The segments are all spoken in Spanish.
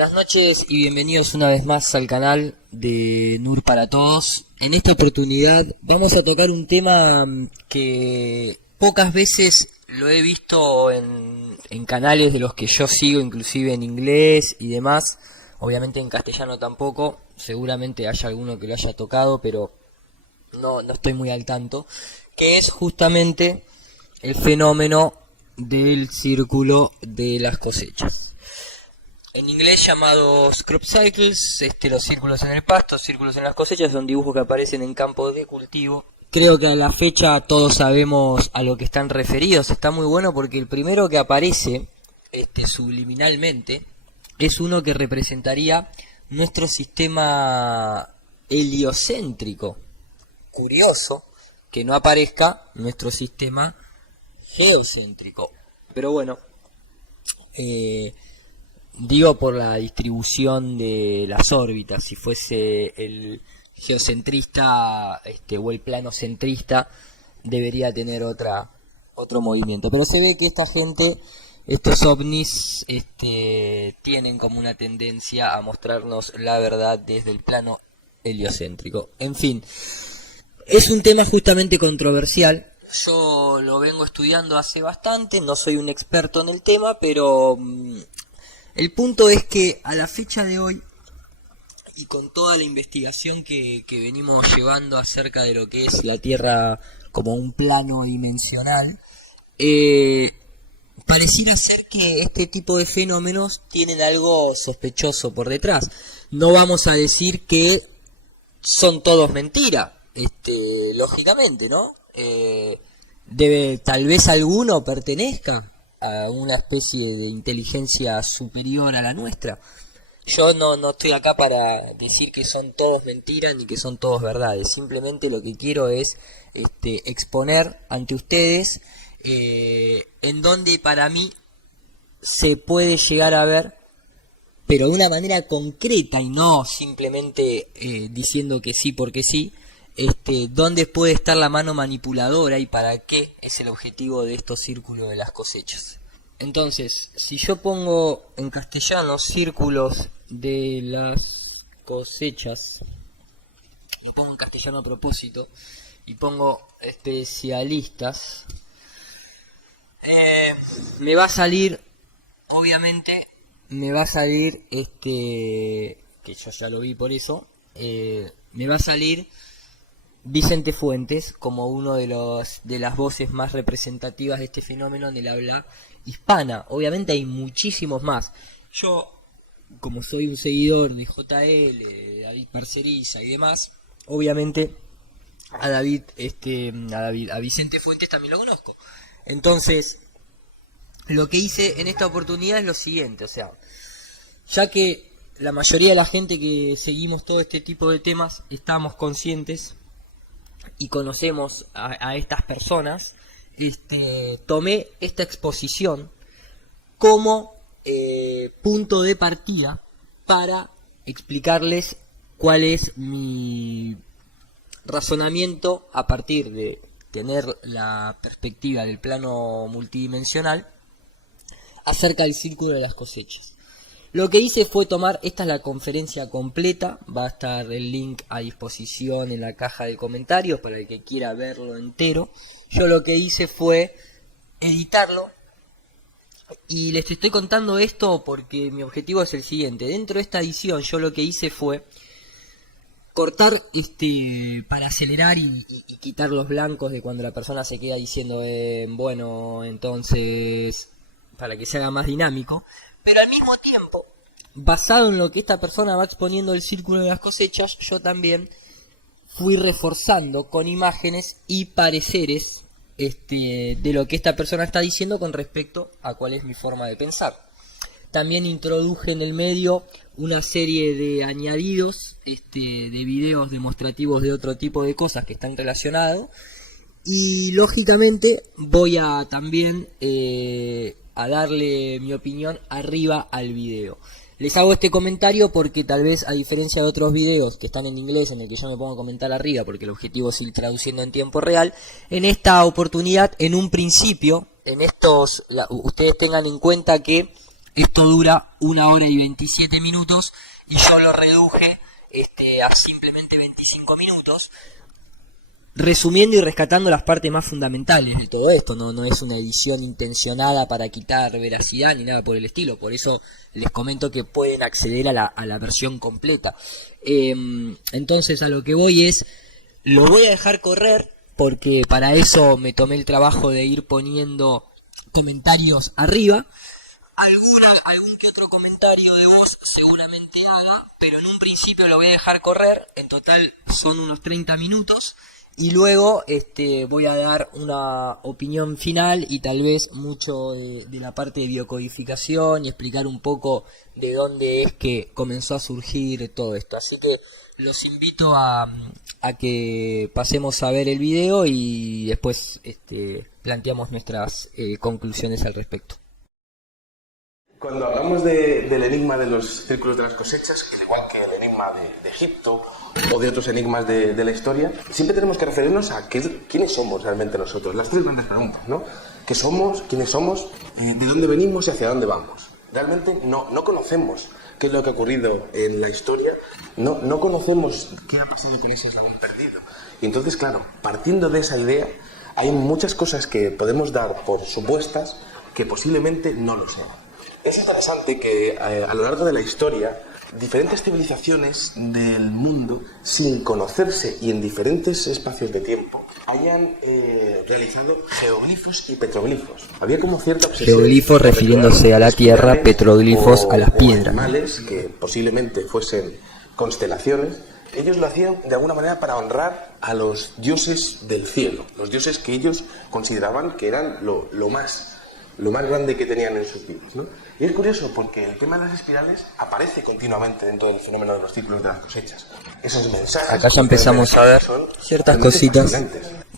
Buenas noches y bienvenidos una vez más al canal de NUR para Todos. En esta oportunidad vamos a tocar un tema que pocas veces lo he visto en canales de los que yo sigo, inclusive en inglés y demás. Obviamente en castellano tampoco, seguramente haya alguno que lo haya tocado, pero no estoy muy al tanto. Que es justamente el fenómeno del círculo de las cosechas. En inglés llamados crop cycles, los círculos en el pasto, círculos en las cosechas, son dibujos que aparecen en campos de cultivo. Creo que a la fecha todos sabemos a lo que están referidos. Está muy bueno porque el primero que aparece subliminalmente es uno que representaría nuestro sistema heliocéntrico. Curioso que no aparezca nuestro sistema geocéntrico. Pero bueno, digo por la distribución de las órbitas. Si fuese el geocentrista o el planocentrista, debería tener otro movimiento. Pero se ve que esta gente, estos ovnis, tienen como una tendencia a mostrarnos la verdad desde el plano heliocéntrico. En fin, es un tema justamente controversial. Yo lo vengo estudiando hace bastante, no soy un experto en el tema, pero el punto es que a la fecha de hoy, y con toda la investigación que venimos llevando acerca de lo que es la Tierra como un plano dimensional, pareciera ser que este tipo de fenómenos tienen algo sospechoso por detrás. No vamos a decir que son todos mentira, lógicamente, ¿no? Tal vez alguno pertenezca a una especie de inteligencia superior a la nuestra. Yo no estoy acá para decir que son todos mentiras ni que son todos verdades. Simplemente lo que quiero es exponer ante ustedes en donde para mí se puede llegar a ver, pero de una manera concreta y no simplemente diciendo que sí porque sí, dónde puede estar la mano manipuladora y para qué es el objetivo de estos círculos de las cosechas. Entonces, si yo pongo en castellano círculos de las cosechas, lo pongo en castellano a propósito, y pongo especialistas, me va a salir, obviamente, que yo ya lo vi por eso, me va a salir Vicente Fuentes como uno de las voces más representativas de este fenómeno en el habla hispana. Obviamente hay muchísimos más. Yo, como soy un seguidor de JL, de David Parceriza y demás, obviamente a Vicente Fuentes también lo conozco. Entonces, lo que hice en esta oportunidad es lo siguiente, o sea, ya que la mayoría de la gente que seguimos todo este tipo de temas estamos conscientes y conocemos a estas personas, tomé esta exposición como punto de partida para explicarles cuál es mi razonamiento a partir de tener la perspectiva del plano multidimensional acerca del círculo de las cosechas. Lo que hice fue esta es la conferencia completa, va a estar el link a disposición en la caja de comentarios para el que quiera verlo entero. Yo lo que hice fue editarlo y les estoy contando esto porque mi objetivo es el siguiente. Dentro de esta edición yo lo que hice fue cortar para acelerar y quitar los blancos de cuando la persona se queda diciendo bueno, entonces, para que se haga más dinámico. Pero al mismo tiempo, basado en lo que esta persona va exponiendo del círculo de las cosechas, yo también fui reforzando con imágenes y pareceres de lo que esta persona está diciendo con respecto a cuál es mi forma de pensar. También introduje en el medio una serie de añadidos de videos demostrativos de otro tipo de cosas que están relacionados. Y lógicamente voy a también a darle mi opinión arriba al video. Les hago este comentario porque tal vez, a diferencia de otros videos que están en inglés, en el que yo me pongo a comentar arriba porque el objetivo es ir traduciendo en tiempo real, en esta oportunidad, en un principio, ustedes tengan en cuenta que Esto dura 1 hora y 27 minutos y yo lo reduje a simplemente 25 minutos, resumiendo y rescatando las partes más fundamentales de todo esto. No es una edición intencionada para quitar veracidad ni nada por el estilo. Por eso les comento que pueden acceder a la versión completa. Entonces a lo que voy es, lo voy a dejar correr porque para eso me tomé el trabajo de ir poniendo comentarios arriba. Algún que otro comentario de voz seguramente haga, pero en un principio lo voy a dejar correr. En total son unos 30 minutos. Y luego voy a dar una opinión final y tal vez mucho de la parte de biocodificación y explicar un poco de dónde es que comenzó a surgir todo esto. Así que los invito a que pasemos a ver el video y después planteamos nuestras conclusiones al respecto. Cuando hablamos del enigma de los círculos de las cosechas, al igual que el enigma de Egipto o de otros enigmas de la historia, siempre tenemos que referirnos a quiénes somos realmente nosotros. Las tres grandes preguntas, ¿no? ¿Qué somos? ¿Quiénes somos? ¿De dónde venimos y hacia dónde vamos? Realmente no conocemos qué es lo que ha ocurrido en la historia, no conocemos qué ha pasado con ese eslabón perdido. Y entonces, claro, partiendo de esa idea, hay muchas cosas que podemos dar por supuestas que posiblemente no lo sean. Es interesante que a lo largo de la historia diferentes civilizaciones del mundo, sin conocerse y en diferentes espacios de tiempo, hayan realizado geoglifos y petroglifos. Había como cierta obsesión. Geoglifos refiriéndose a la tierra, petroglifos a las piedras. Animales que posiblemente fuesen constelaciones. Ellos lo hacían de alguna manera para honrar a los dioses del cielo, los dioses que ellos consideraban que eran lo más grande que tenían en sus vidas, ¿no? Y es curioso porque el tema de las espirales aparece continuamente dentro del fenómeno de los círculos de las cosechas. Esos mensajes... Acá ya empezamos a ver ciertas cositas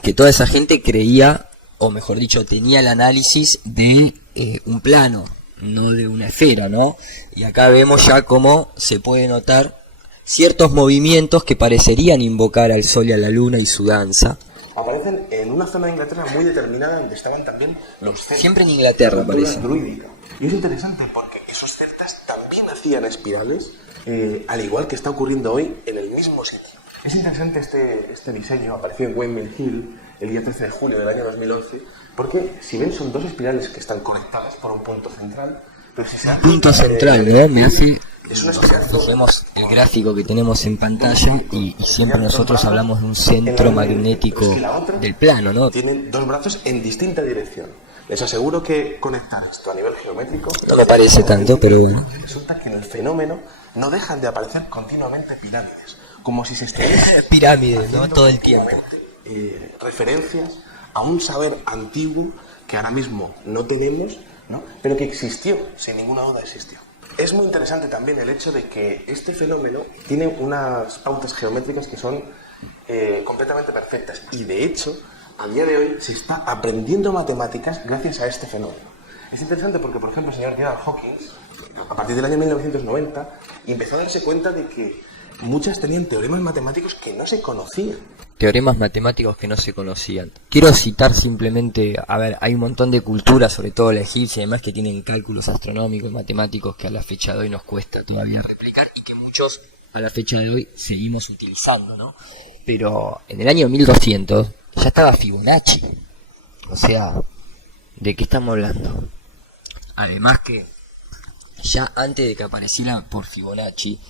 que toda esa gente creía, o mejor dicho, tenía el análisis de un plano, no de una esfera, ¿no? Y acá vemos ya cómo se puede notar ciertos movimientos que parecerían invocar al sol y a la luna y su danza. Aparecen en una zona de Inglaterra muy determinada donde estaban también los celtas. Siempre en Inglaterra aparece. Druídica. Y es interesante porque esos celtas también hacían espirales, al igual que está ocurriendo hoy en el mismo sitio. Es interesante este diseño, apareció en Windmill Hill el día 13 de julio del año 2011, porque si ven son dos espirales que están conectadas por un punto central. Pero si se punto central, ¿no? Me hace... Es una espiral. Vemos el gráfico que tenemos en pantalla y siempre nosotros hablamos de un centro magnético del plano, ¿no? Tienen dos brazos en distinta dirección. Les aseguro que conectar esto a nivel geométrico... No me parece tanto, pero bueno. Resulta que en el fenómeno no dejan de aparecer continuamente pirámides. Como si se estuvieran... Pirámides, ¿no? Todo el tiempo. Referencias a un saber antiguo que ahora mismo no tenemos, ¿no? Pero que existió, sin ninguna duda existió. Es muy interesante también el hecho de que este fenómeno tiene unas pautas geométricas que son completamente perfectas. Y de hecho, a día de hoy se está aprendiendo matemáticas gracias a este fenómeno. Es interesante porque, por ejemplo, el señor Gerald Hawking, a partir del año 1990, empezó a darse cuenta de que muchas tenían teoremas matemáticos que no se conocían. Teoremas matemáticos que no se conocían. Quiero citar simplemente, a ver, hay un montón de culturas, sobre todo la egipcia y demás, que tienen cálculos astronómicos y matemáticos que a la fecha de hoy nos cuesta todavía replicar y que muchos a la fecha de hoy seguimos utilizando, ¿no? Pero en el año 1200 ya estaba Fibonacci. O sea, ¿de qué estamos hablando? Además que ya antes de que apareciera por Fibonacci,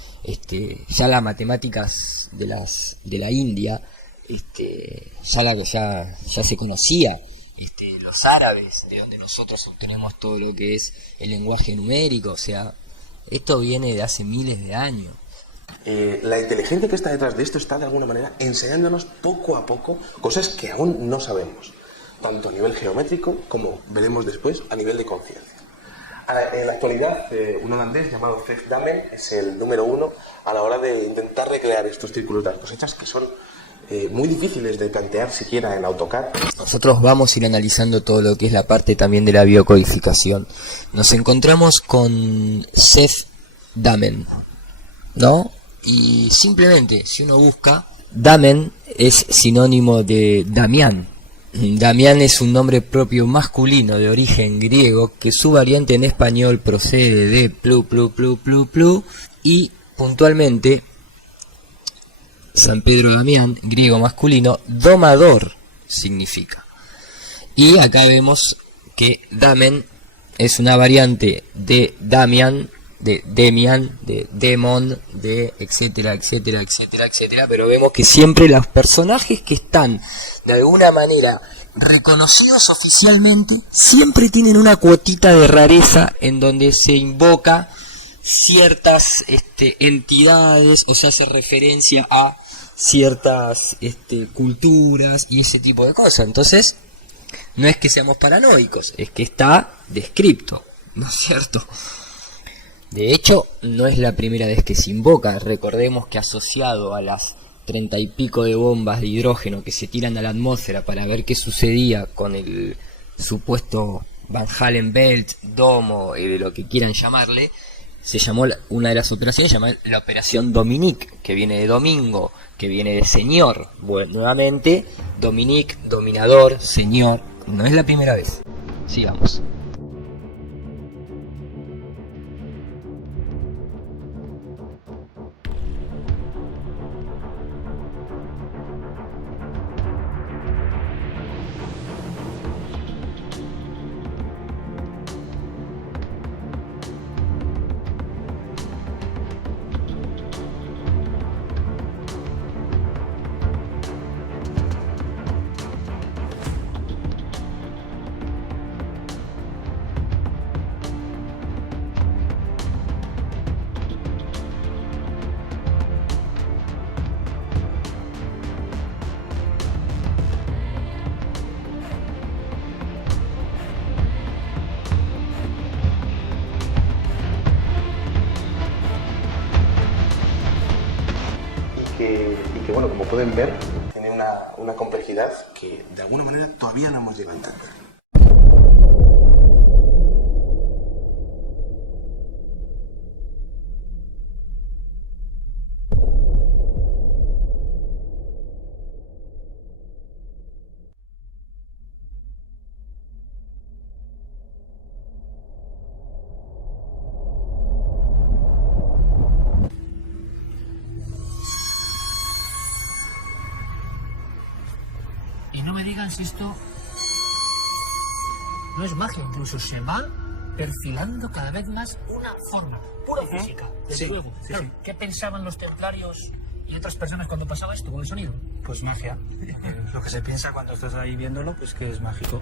ya las matemáticas de la India, ya se conocía, los árabes, de donde nosotros obtenemos todo lo que es el lenguaje numérico, o sea, esto viene de hace miles de años. La inteligencia que está detrás de esto está de alguna manera enseñándonos poco a poco cosas que aún no sabemos, tanto a nivel geométrico como veremos después a nivel de conciencia. En la actualidad, un holandés llamado Seth Damen es el número uno a la hora de intentar recrear estos círculos de las cosechas que son muy difíciles de plantear siquiera en AutoCAD. Nosotros vamos a ir analizando todo lo que es la parte también de la biocodificación. Nos encontramos con Seth Damen, ¿no? Y simplemente, si uno busca, Damen es sinónimo de Damián, Damián es un nombre propio masculino de origen griego que su variante en español procede de plu plu plu plu plu y puntualmente San Pedro Damián, griego masculino, domador significa. Y acá vemos que Damen es una variante de Damian, de Demian, de Demon, de etcétera, etcétera, etcétera, etcétera, pero vemos que siempre los personajes que están de alguna manera reconocidos oficialmente siempre tienen una cuotita de rareza en donde se invoca ciertas entidades o se hace referencia a ciertas culturas y ese tipo de cosas. Entonces no es que seamos paranoicos, es que está descrito, ¿no es cierto? De hecho, no es la primera vez que se invoca. Recordemos que asociado a las 30 y pico de bombas de hidrógeno que se tiran a la atmósfera para ver qué sucedía con el supuesto Van Halen Belt, domo, de lo que quieran llamarle, se llamó una de las operaciones, se llama la Operación Dominique, que viene de domingo, que viene de señor. Bueno, nuevamente, Dominique, dominador, señor. No es la primera vez. Sigamos. Y que bueno, como pueden ver, tiene una complejidad que de alguna manera todavía no hemos llegado a entender. Y no me digan si esto no es magia, incluso se va perfilando cada vez más una forma, pura física, desde luego. Sí, Claro, sí. ¿qué pensaban los templarios y otras personas cuando pasaba esto con el sonido? Pues magia. Lo que se piensa cuando estás ahí viéndolo, pues que es mágico.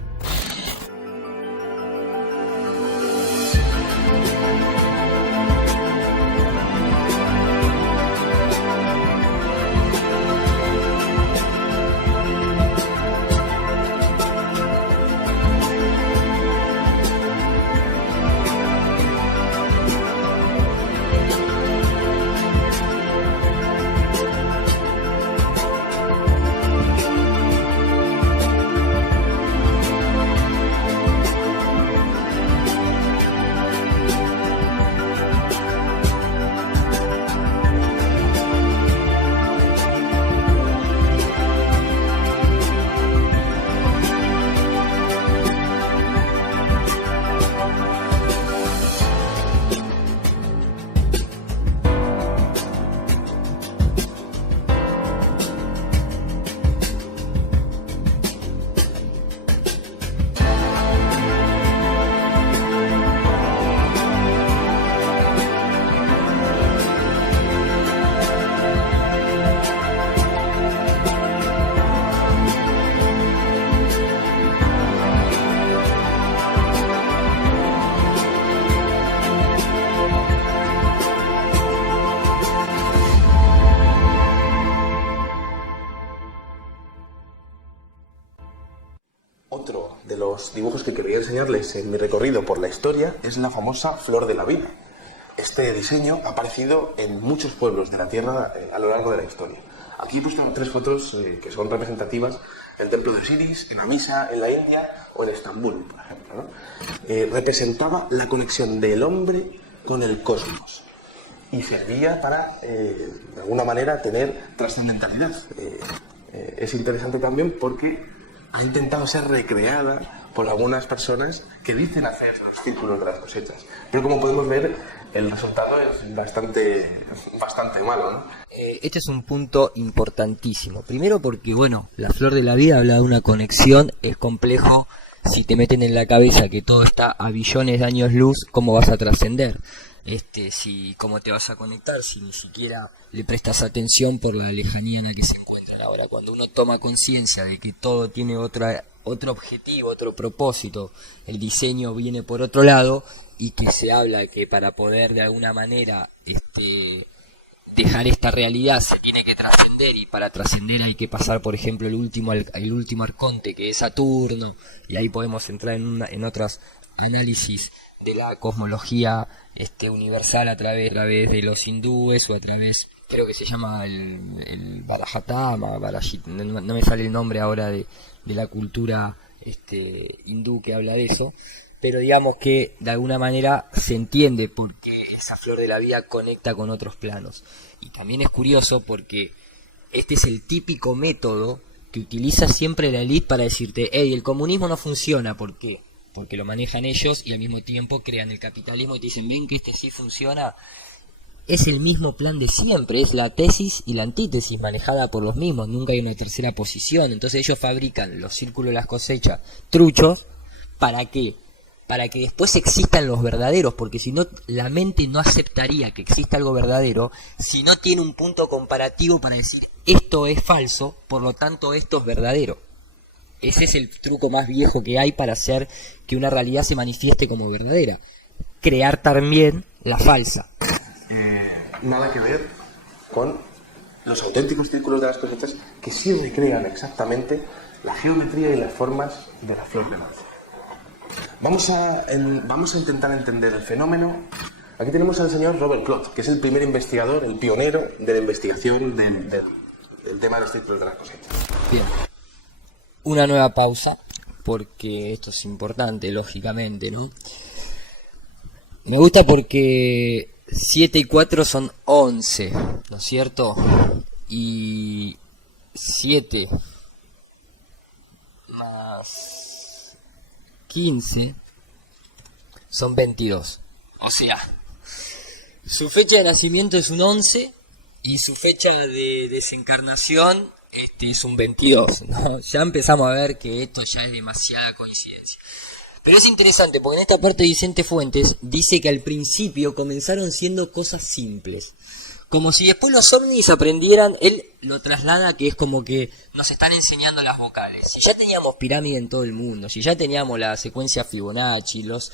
Otro de los dibujos que quería enseñarles en mi recorrido por la historia es la famosa Flor de la Vida. Este diseño ha aparecido en muchos pueblos de la Tierra a lo largo de la historia. Aquí he puesto 3 fotos que son representativas del templo de Osiris, en Amisa, en la India o en Estambul, por ejemplo, ¿no? Representaba la conexión del hombre con el cosmos y servía para, de alguna manera, tener trascendentalidad. Es interesante también porque ha intentado ser recreada por algunas personas que dicen hacer los círculos de las cosechas. Pero como podemos ver, el resultado es bastante malo, ¿no? Este es un punto importantísimo. Primero porque, bueno, la flor de la vida habla de una conexión, es complejo. Si te meten en la cabeza que todo está a billones de años luz, ¿cómo vas a trascender? ¿Cómo te vas a conectar si ni siquiera le prestas atención por la lejanía en la que se encuentran? Ahora, cuando uno toma conciencia de que todo tiene otro objetivo, otro propósito, el diseño viene por otro lado, y que se habla que para poder de alguna manera dejar esta realidad se tiene que trascender, y para trascender hay que pasar, por ejemplo, el último arconte, que es Saturno, y ahí podemos entrar en otros análisis de la cosmología universal a través de los hindúes, o a través, creo que se llama el Bharajatama, no me sale el nombre ahora de la cultura hindú que habla de eso, pero digamos que de alguna manera se entiende por qué esa flor de la vida conecta con otros planos. Y también es curioso porque este es el típico método que utiliza siempre la élite para decirte, hey, el comunismo no funciona. ¿Por qué? Porque lo manejan ellos y al mismo tiempo crean el capitalismo y te dicen, ven que este sí funciona. Es el mismo plan de siempre, es la tesis y la antítesis manejada por los mismos, nunca hay una tercera posición. Entonces ellos fabrican los círculos de las cosechas truchos. ¿Para qué? Para que después existan los verdaderos, porque si no, la mente no aceptaría que exista algo verdadero si no tiene un punto comparativo para decir esto es falso, por lo tanto esto es verdadero. Ese es el truco más viejo que hay para hacer que una realidad se manifieste como verdadera. Crear también la falsa. Nada que ver con los auténticos círculos de las cosechas, que sí recrean exactamente la geometría y las formas de la flor de lanza. Vamos a intentar entender el fenómeno. Aquí tenemos al señor Robert Plot, que es el primer investigador, el pionero de la investigación del tema de los círculos de las cosechas. Bien. Una nueva pausa, porque esto es importante, lógicamente, ¿no? Me gusta porque 7 y 4 son 11, ¿no es cierto? Y 7 más 15 son 22. O sea, su fecha de nacimiento es un 11 y su fecha de desencarnación es un 22, ¿no? Ya empezamos a ver que esto ya es demasiada coincidencia. Pero es interesante porque en esta parte Vicente Fuentes dice que al principio comenzaron siendo cosas simples. Como si después los ovnis aprendieran, él lo traslada que es como que nos están enseñando las vocales. Si ya teníamos pirámide en todo el mundo, si ya teníamos la secuencia Fibonacci, los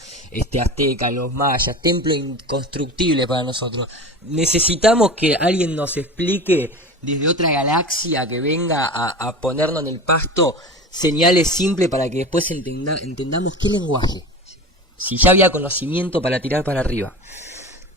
aztecas, los mayas, templo inconstructible para nosotros, necesitamos que alguien nos explique desde otra galaxia que venga a ponernos en el pasto señales simples para que después entendamos qué lenguaje. Si ya había conocimiento para tirar para arriba.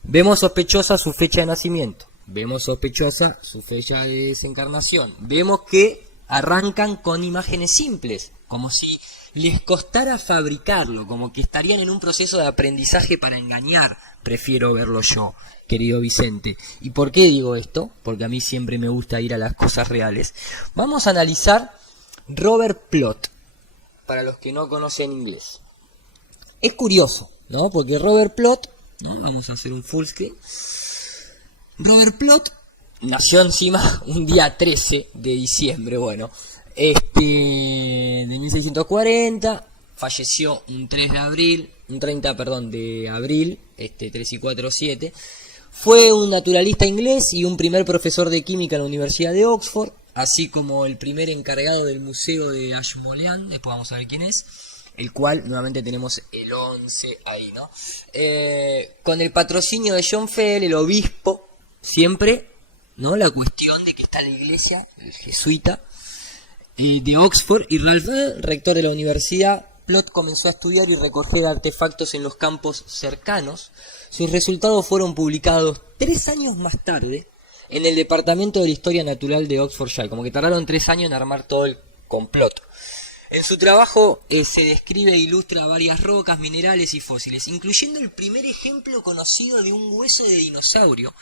Vemos sospechosa su fecha de nacimiento. Vemos sospechosa su fecha de desencarnación. Vemos que arrancan con imágenes simples, como si les costara fabricarlo, como que estarían en un proceso de aprendizaje para engañar. Prefiero verlo yo, querido Vicente. ¿Y por qué digo esto? Porque a mí siempre me gusta ir a las cosas reales. Vamos a analizar Robert Plot, para los que no conocen inglés. Es curioso, ¿no? Porque Robert Plot, ¿no? Vamos a hacer un full screen. Robert Plot nació encima un día 13 de diciembre, bueno, de 1640, falleció un 30 de abril, 3 y 4, 7. Fue un naturalista inglés y un primer profesor de química en la Universidad de Oxford, así como el primer encargado del Museo de Ashmolean, después vamos a ver quién es, el cual nuevamente tenemos el 11 ahí, ¿no? Con el patrocinio de John Fell, el obispo, siempre, ¿no? La cuestión de que está la iglesia, el jesuita, de Oxford, y Ralph, rector de la universidad. Plot comenzó a estudiar y recoger artefactos en los campos cercanos. Sus resultados fueron publicados 3 años más tarde en el Departamento de la Historia Natural de Oxfordshire, como que tardaron 3 años en armar todo el complot. En su trabajo se describe e ilustra varias rocas, minerales y fósiles, incluyendo el primer ejemplo conocido de un hueso de dinosaurio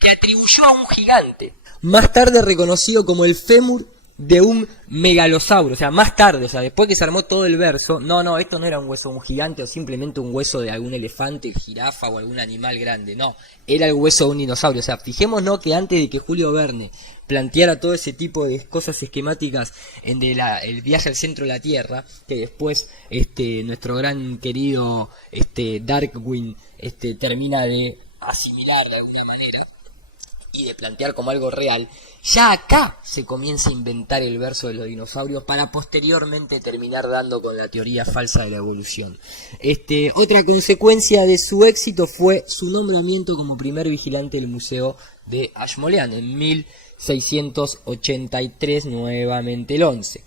que atribuyó a un gigante, más tarde reconocido como el fémur de un megalosauro, o sea, más tarde, o sea, después que se armó todo el verso, no, esto no era un hueso de un gigante o simplemente un hueso de algún elefante, jirafa o algún animal grande, no, era el hueso de un dinosaurio. O sea, fijémonos que antes de que Julio Verne planteara todo ese tipo de cosas esquemáticas el viaje al centro de la Tierra, que después nuestro gran querido Darwin termina de asimilar de alguna manera y de plantear como algo real, ya acá se comienza a inventar el verso de los dinosaurios para posteriormente terminar dando con la teoría falsa de la evolución. Otra consecuencia de su éxito fue su nombramiento como primer vigilante del Museo de Ashmolean en 1683, nuevamente el 11.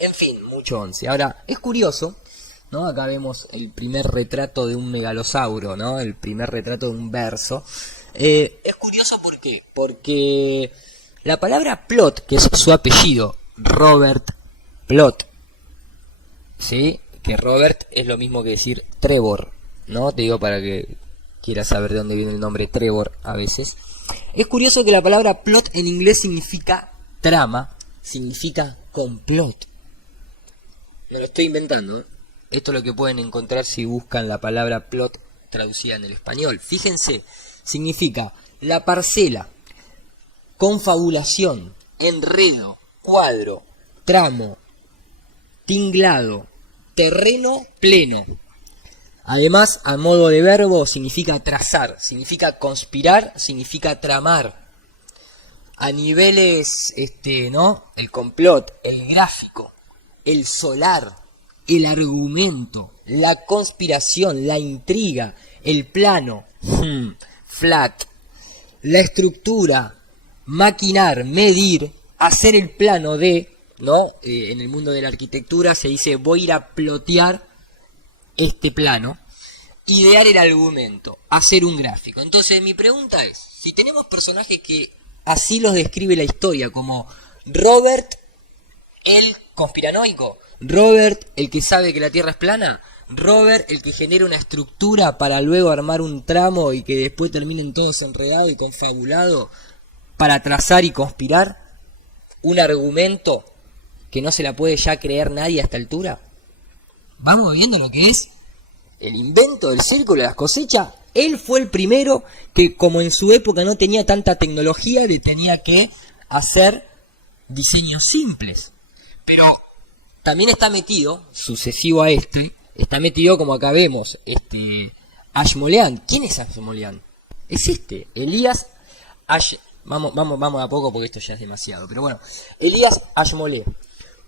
En fin, mucho 11. Ahora, es curioso, ¿no? Acá vemos el primer retrato de un megalosauro, ¿no? El primer retrato de un verso. Es curioso, ¿por qué? Porque la palabra Plot, que es su apellido, Robert Plot, ¿sí? Que Robert es lo mismo que decir Trevor, ¿no? Te digo para que quieras saber de dónde viene el nombre Trevor a veces. Es curioso que la palabra plot en inglés significa trama, significa complot. Me lo estoy inventando, ¿eh? Esto es lo que pueden encontrar si buscan la palabra plot traducida en el español. Fíjense, significa la parcela, confabulación, enredo, cuadro, tramo, tinglado, terreno pleno. Además, a modo de verbo, significa trazar, significa conspirar, significa tramar. A niveles, ¿no? El complot, el gráfico, el solar, el argumento, la conspiración, la intriga, el plano, flat, la estructura, maquinar, medir, hacer el plano de, ¿no? En el mundo de la arquitectura se dice voy a ir a plotear este plano, idear el argumento, hacer un gráfico. Entonces mi pregunta es, si tenemos personajes que así los describe la historia, como Robert el conspiranoico, Robert el que sabe que la Tierra es plana, Robert el que genera una estructura para luego armar un tramo y que después terminen todos enredados y confabulados para trazar y conspirar un argumento que no se la puede ya creer nadie a esta altura. Vamos viendo lo que es el invento del círculo de las cosechas. Él fue el primero que, como en su época no tenía tanta tecnología, le tenía que hacer diseños simples. Pero también está metido, sucesivo a está metido, como acá vemos, Ashmolean. ¿Quién es Ashmolean? Es Elías Vamos a poco porque esto ya es demasiado. Pero bueno, Elías Ashmole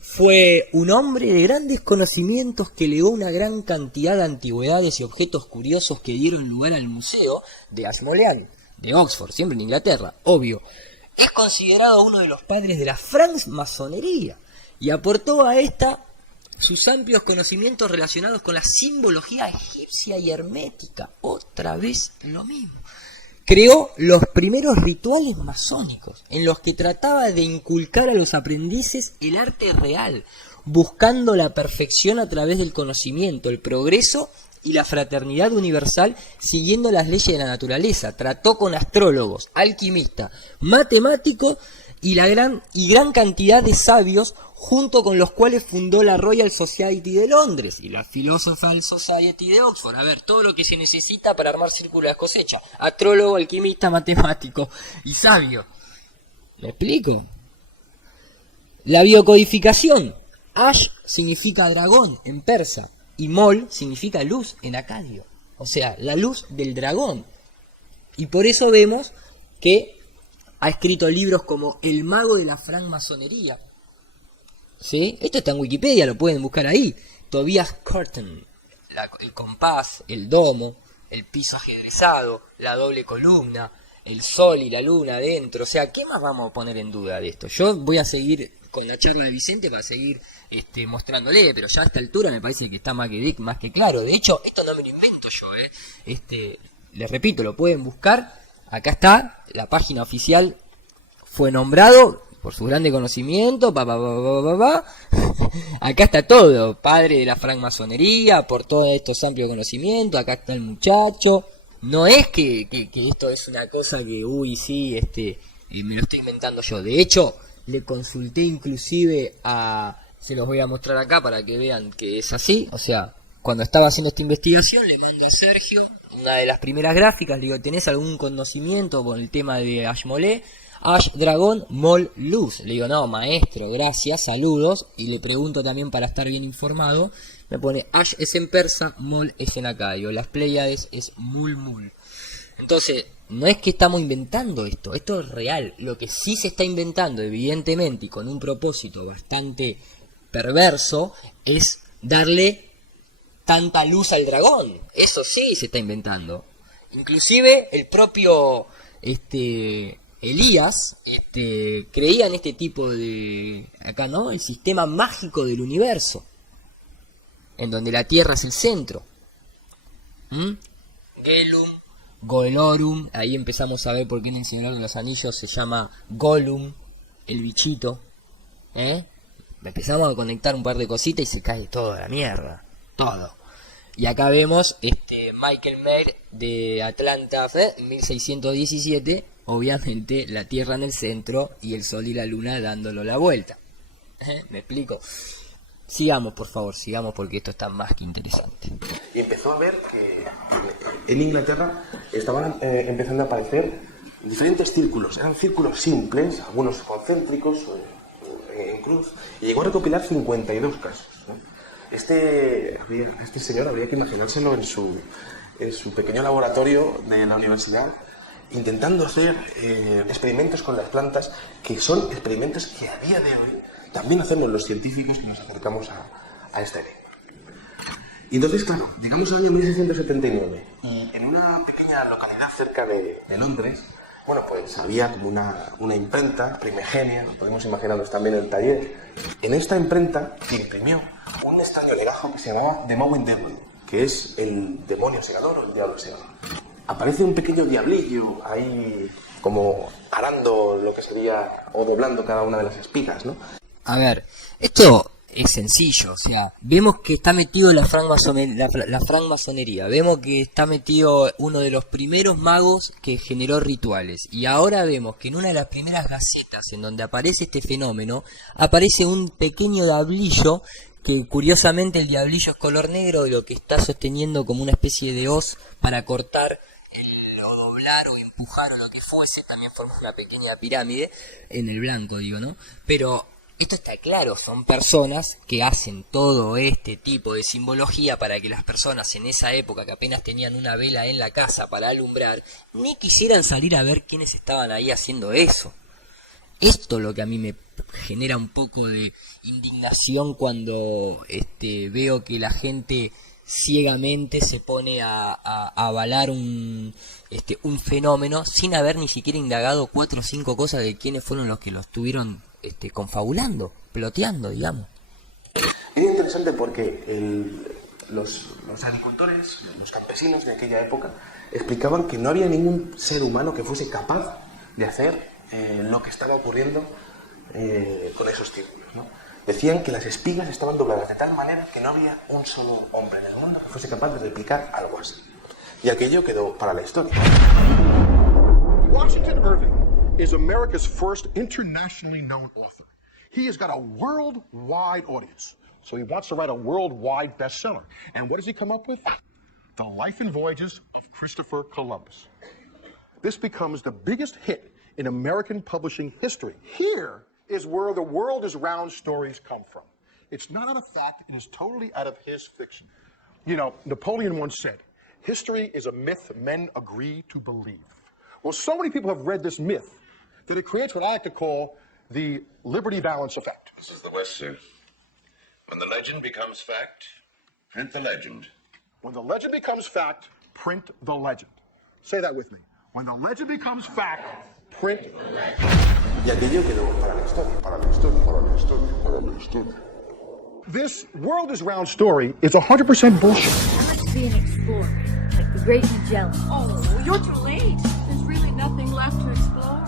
fue un hombre de grandes conocimientos que legó una gran cantidad de antigüedades y objetos curiosos que dieron lugar al museo de Ashmolean, de Oxford, siempre en Inglaterra, obvio. Es considerado uno de los padres de la francmasonería y aportó a esta sus amplios conocimientos relacionados con la simbología egipcia y hermética. Otra vez lo mismo. Creó los primeros rituales masónicos, en los que trataba de inculcar a los aprendices el arte real, buscando la perfección a través del conocimiento, el progreso y la fraternidad universal, siguiendo las leyes de la naturaleza. Trató con astrólogos, alquimistas, matemáticos y gran cantidad de sabios, junto con los cuales fundó la Royal Society de Londres y la Philosophical Society de Oxford. A ver, todo lo que se necesita para armar círculo de las cosechas. Astrólogo, alquimista, matemático y sabio. ¿Me explico? La biocodificación. Ash significa dragón en persa y Mol significa luz en acadio. O sea, la luz del dragón. Y por eso vemos que ha escrito libros como El mago de la francmasonería. ¿Sí? Esto está en Wikipedia, lo pueden buscar ahí. Tobias Curtin, el compás, el domo, el piso ajedrezado, la doble columna, el sol y la luna adentro. O sea, ¿qué más vamos a poner en duda de esto? Yo voy a seguir con la charla de Vicente para seguir mostrándole, pero ya a esta altura me parece que está más que claro. De hecho, esto no me lo invento yo, les repito, lo pueden buscar. Acá está, la página oficial. Fue nombrado por su grande conocimiento, acá está todo, padre de la francmasonería, por todos estos amplios conocimientos, acá está el muchacho. No es que esto es una cosa que, me lo estoy inventando yo. De hecho, le consulté inclusive se los voy a mostrar acá para que vean que es así, o sea, cuando estaba haciendo esta investigación le mando a Sergio una de las primeras gráficas, le digo, ¿tenés algún conocimiento con el tema de Ashmole? Ash Dragón Mol Luz. Le digo, no, maestro, gracias, saludos. Y le pregunto también para estar bien informado. Me pone Ash es en persa, Mol es en acadio. Las Pléyades es Mul Mul. Entonces, no es que estamos inventando esto es real. Lo que sí se está inventando, evidentemente, y con un propósito bastante perverso, es darle tanta luz al dragón. Eso sí se está inventando. Inclusive el propio Elías creía en este tipo de acá, ¿no? El sistema mágico del universo, en donde la Tierra es el centro. Gelum, Goelorum, ahí empezamos a ver por qué en el Señor de los Anillos se llama Gollum, el bichito. Empezamos a conectar un par de cositas y se cae todo a la mierda, todo. Y acá vemos Michael Mayer de Atlanta, 1617, obviamente la Tierra en el centro y el Sol y la Luna dándolo la vuelta. ¿Me explico? Sigamos, por favor, sigamos porque esto está más que interesante. Y empezó a ver que en Inglaterra estaban empezando a aparecer diferentes círculos. Eran círculos simples, algunos concéntricos, en cruz, y llegó a recopilar 52 casos, ¿no? Este señor habría que imaginárselo en su pequeño laboratorio de la universidad, intentando hacer experimentos con las plantas, que son experimentos que a día de hoy también hacemos los científicos que nos acercamos a este enigma. Y entonces, claro, llegamos al año 1679 y en una pequeña localidad cerca de Londres, bueno, pues había como una imprenta primigenia, lo podemos imaginarnos también en el taller. En esta imprenta se imprimió un extraño legajo que se llamaba The Mowing Devil, que es el demonio segador o el diablo segador. Aparece un pequeño diablillo ahí como arando lo que sería, o doblando cada una de las espigas, ¿no? A ver, esto es sencillo, o sea, vemos que está metido la francmasonería, vemos que está metido uno de los primeros magos que generó rituales, y ahora vemos que en una de las primeras gacetas en donde aparece este fenómeno, aparece un pequeño diablillo, que curiosamente el diablillo es color negro y lo que está sosteniendo como una especie de hoz para cortar o doblar o empujar o lo que fuese, también forma una pequeña pirámide en el blanco, digo, ¿no? Pero esto está claro, son personas que hacen todo este tipo de simbología para que las personas en esa época que apenas tenían una vela en la casa para alumbrar, ni quisieran salir a ver quiénes estaban ahí haciendo eso. Esto es lo que a mí me genera un poco de indignación cuando veo que la gente ciegamente se pone a avalar un fenómeno sin haber ni siquiera indagado 4 o 5 cosas de quiénes fueron los que lo estuvieron confabulando, ploteando, digamos. Es interesante porque los agricultores, los campesinos de aquella época, explicaban que no había ningún ser humano que fuese capaz de hacer lo que estaba ocurriendo con esos círculos, ¿no? Decían que las espigas estaban dobladas de tal manera que no había un solo hombre en el mundo que fuese capaz de replicar algo así. Y aquello quedó para la historia. Washington Irving is America's first internationally known author. He has got a worldwide audience, so he wants to write a worldwide bestseller. And what does he come up with? The Life and Voyages of Christopher Columbus. This becomes the biggest hit in American publishing history. Here is where the world is round stories come from. It's not out of fact, it is totally out of his fiction. You know, Napoleon once said, history is a myth men agree to believe. Well, so many people have read this myth that it creates what I like to call the Liberty Valance effect. This is the West, sir. When the legend becomes fact, print the legend. When the legend becomes fact, print the legend. Say that with me. When the legend becomes fact, print the legend. Y aquello quedó para la historia, para la historia, para la historia, para la historia. This world is round story is 100% bullshit. I like to be an explorer, like the Great Magellan. Oh, you're too late. There's really nothing left to explore.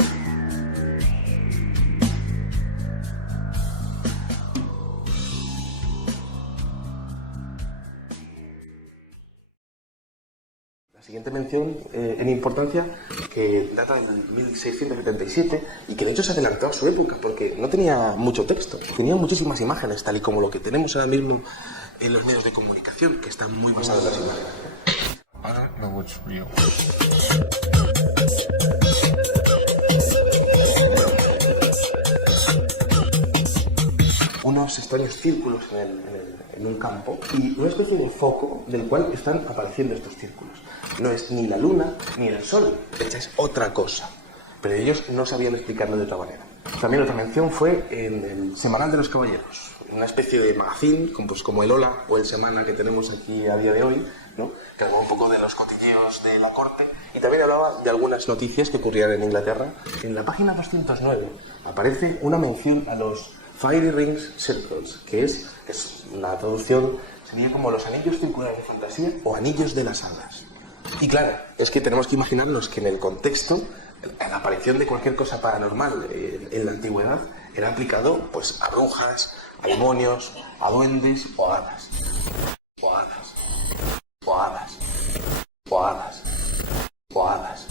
La siguiente mención en importancia, que data del 1677 y que de hecho se adelantó a su época porque no tenía mucho texto, tenía muchísimas imágenes, tal y como lo que tenemos ahora mismo en los medios de comunicación, que están muy basados en las imágenes. I don't know what's real. Unos extraños círculos en un campo y una especie de foco del cual están apareciendo estos círculos. No es ni la luna ni el sol, de hecho es otra cosa, pero ellos no sabían explicarlo de otra manera. También otra mención fue en el Semanal de los Caballeros, una especie de magazine como el Hola o el Semana que tenemos aquí a día de hoy, ¿no? Que hablaba un poco de los cotilleos de la corte y también hablaba de algunas noticias que ocurrían en Inglaterra. En la página 209 aparece una mención a los Fiery Rings Circles, que es una traducción, sería como los anillos circulares de fantasía o anillos de las hadas. Y claro, es que tenemos que imaginarnos que en el contexto, la aparición de cualquier cosa paranormal en la antigüedad era aplicado pues a brujas, a demonios, a duendes o a hadas. O hadas. O hadas. O hadas. O hadas.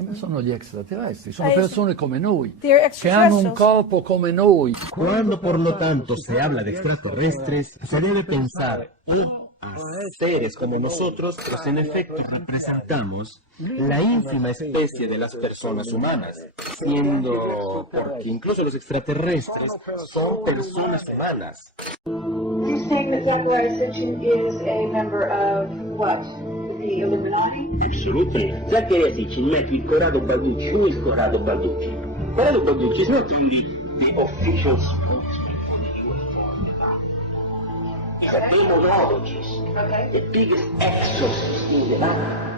Non sono gli extraterrestri, sono persone come noi, They're che hanno un extraterrestrials. corpo come noi. Cuando por lo tanto se habla de extraterrestres, se debe pensar a seres como nosotros, pues en efecto representamos la ínfima especie de las personas humanas, siendo, porque incluso los extraterrestres son personas humanas. You're saying that Zachariah Sitchin is a member of what? The Illuminati? Absolutely. Zachariah Sitchin met with Corrado Balducci. Who is Corrado Balducci? Corrado Balducci is not only the official spokesman for the UFO. He's a demonologist, the biggest exorcist in the land.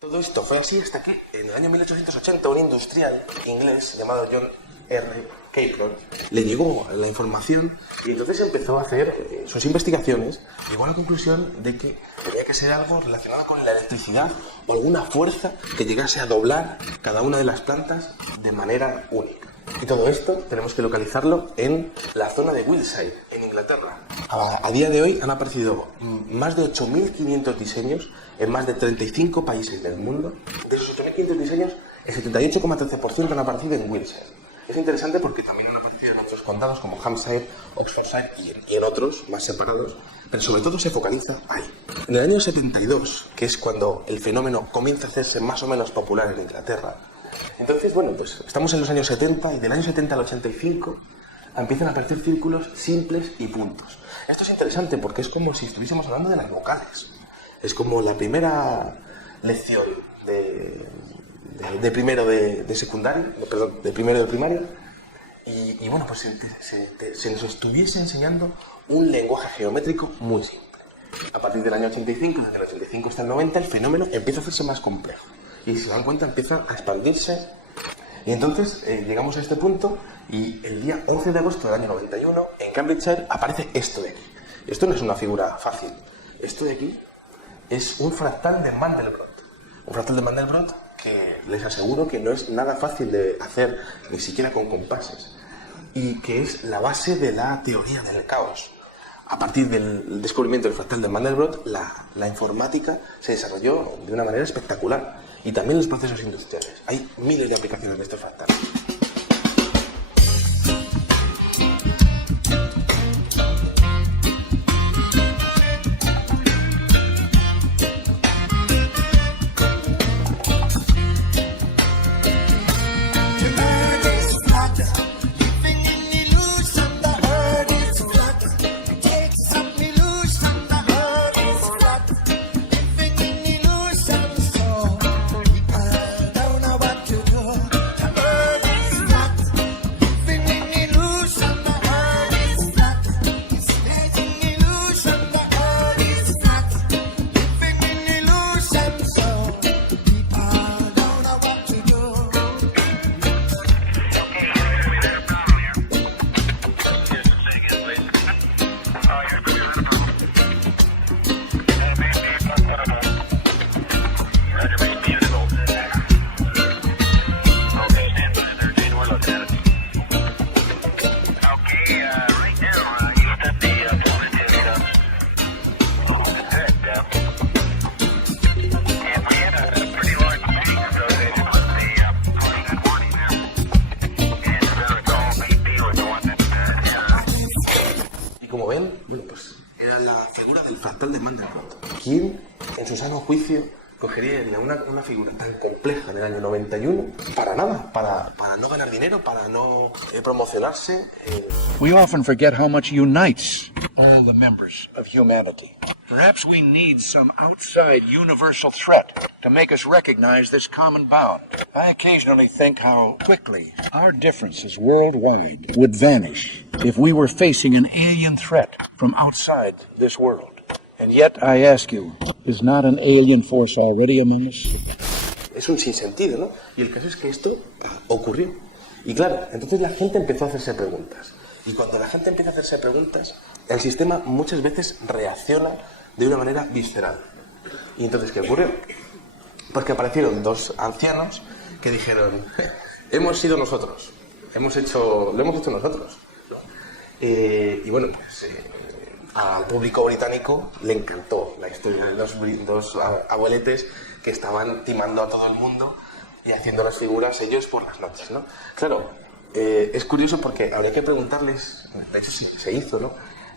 Todo esto fue así hasta que en el año 1880 un industrial inglés llamado John R. Capron le llegó la información y entonces empezó a hacer sus investigaciones y llegó a la conclusión de que tenía que ser algo relacionado con la electricidad o alguna fuerza que llegase a doblar cada una de las plantas de manera única. Y todo esto tenemos que localizarlo en la zona de Wiltshire, en Inglaterra. A día de hoy han aparecido más de 8.500 diseños en más de 35 países del mundo. De esos 8.500 diseños, el 78,13% han aparecido en Wiltshire. Es interesante porque también han aparecido en otros condados como Hampshire, Oxfordshire y en otros más separados, pero sobre todo se focaliza ahí. En el año 72, que es cuando el fenómeno comienza a hacerse más o menos popular en Inglaterra, entonces, bueno, pues estamos en los años 70 y del año 70 al 85 empiezan a aparecer círculos simples y puntos. Esto es interesante porque es como si estuviésemos hablando de las vocales. Es como la primera lección de primero de secundaria, perdón, de primero de primaria, y bueno, pues se nos estuviese enseñando un lenguaje geométrico muy simple. A partir del año 85, desde el 85 hasta el 90, el fenómeno empieza a hacerse más complejo. Y si se dan cuenta, empieza a expandirse. Y entonces llegamos a este punto y el día 11 de agosto del año 91, en Cambridgeshire, aparece esto de aquí. Esto no es una figura fácil. Esto de aquí es un fractal de Mandelbrot. Un fractal de Mandelbrot que les aseguro que no es nada fácil de hacer, ni siquiera con compases. Y que es la base de la teoría del caos. A partir del descubrimiento del fractal de Mandelbrot, la informática se desarrolló de una manera espectacular. Y también los procesos industriales. Hay miles de aplicaciones de este fractal. portal de Mandelbrot. ¿Quién, en su sano juicio, cogería una figura tan compleja en el año 91 para nada, para no ganar dinero, para no promocionarse? We often forget how much unites all the members of humanity. Perhaps we need some outside universal threat to make us recognize this common bound. I occasionally think how quickly our differences worldwide would vanish if we were facing an alien threat from outside this world. And yet, I ask you, is not an alien force already among us? Es un sinsentido, ¿no? Y el caso es que esto ocurrió. Y claro, entonces la gente empezó a hacerse preguntas. Y cuando la gente empieza a hacerse preguntas, el sistema muchas veces reacciona de una manera visceral. ¿Y entonces qué ocurrió? Porque aparecieron dos ancianos que dijeron, hemos sido nosotros, lo hemos hecho nosotros, ¿no? Y bueno, pues al público británico le encantó la historia de dos abueletes que estaban timando a todo el mundo y haciendo las figuras ellos por las noches, ¿no? Claro, es curioso porque habría que preguntarles, de hecho se hizo, ¿no?,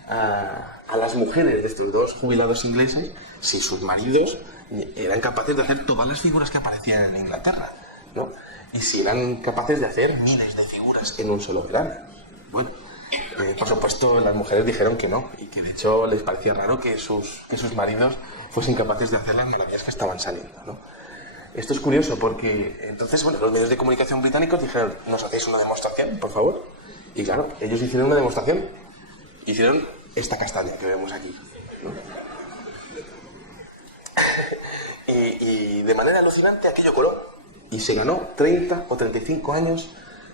a las mujeres de estos dos jubilados ingleses si sus maridos eran capaces de hacer todas las figuras que aparecían en Inglaterra, ¿no? Y si eran capaces de hacer miles de figuras en un solo verano. Bueno, por supuesto las mujeres dijeron que no, y que de hecho les parecía raro que sus maridos fuesen capaces de hacer las maravillas que estaban saliendo, ¿no? Esto es curioso porque entonces, bueno, los medios de comunicación británicos dijeron, ¿nos hacéis una demostración, por favor? Y claro, ellos hicieron una demostración. Hicieron esta castaña que vemos aquí, ¿no? y de manera alucinante aquello coló y se ganó 30 o 35 años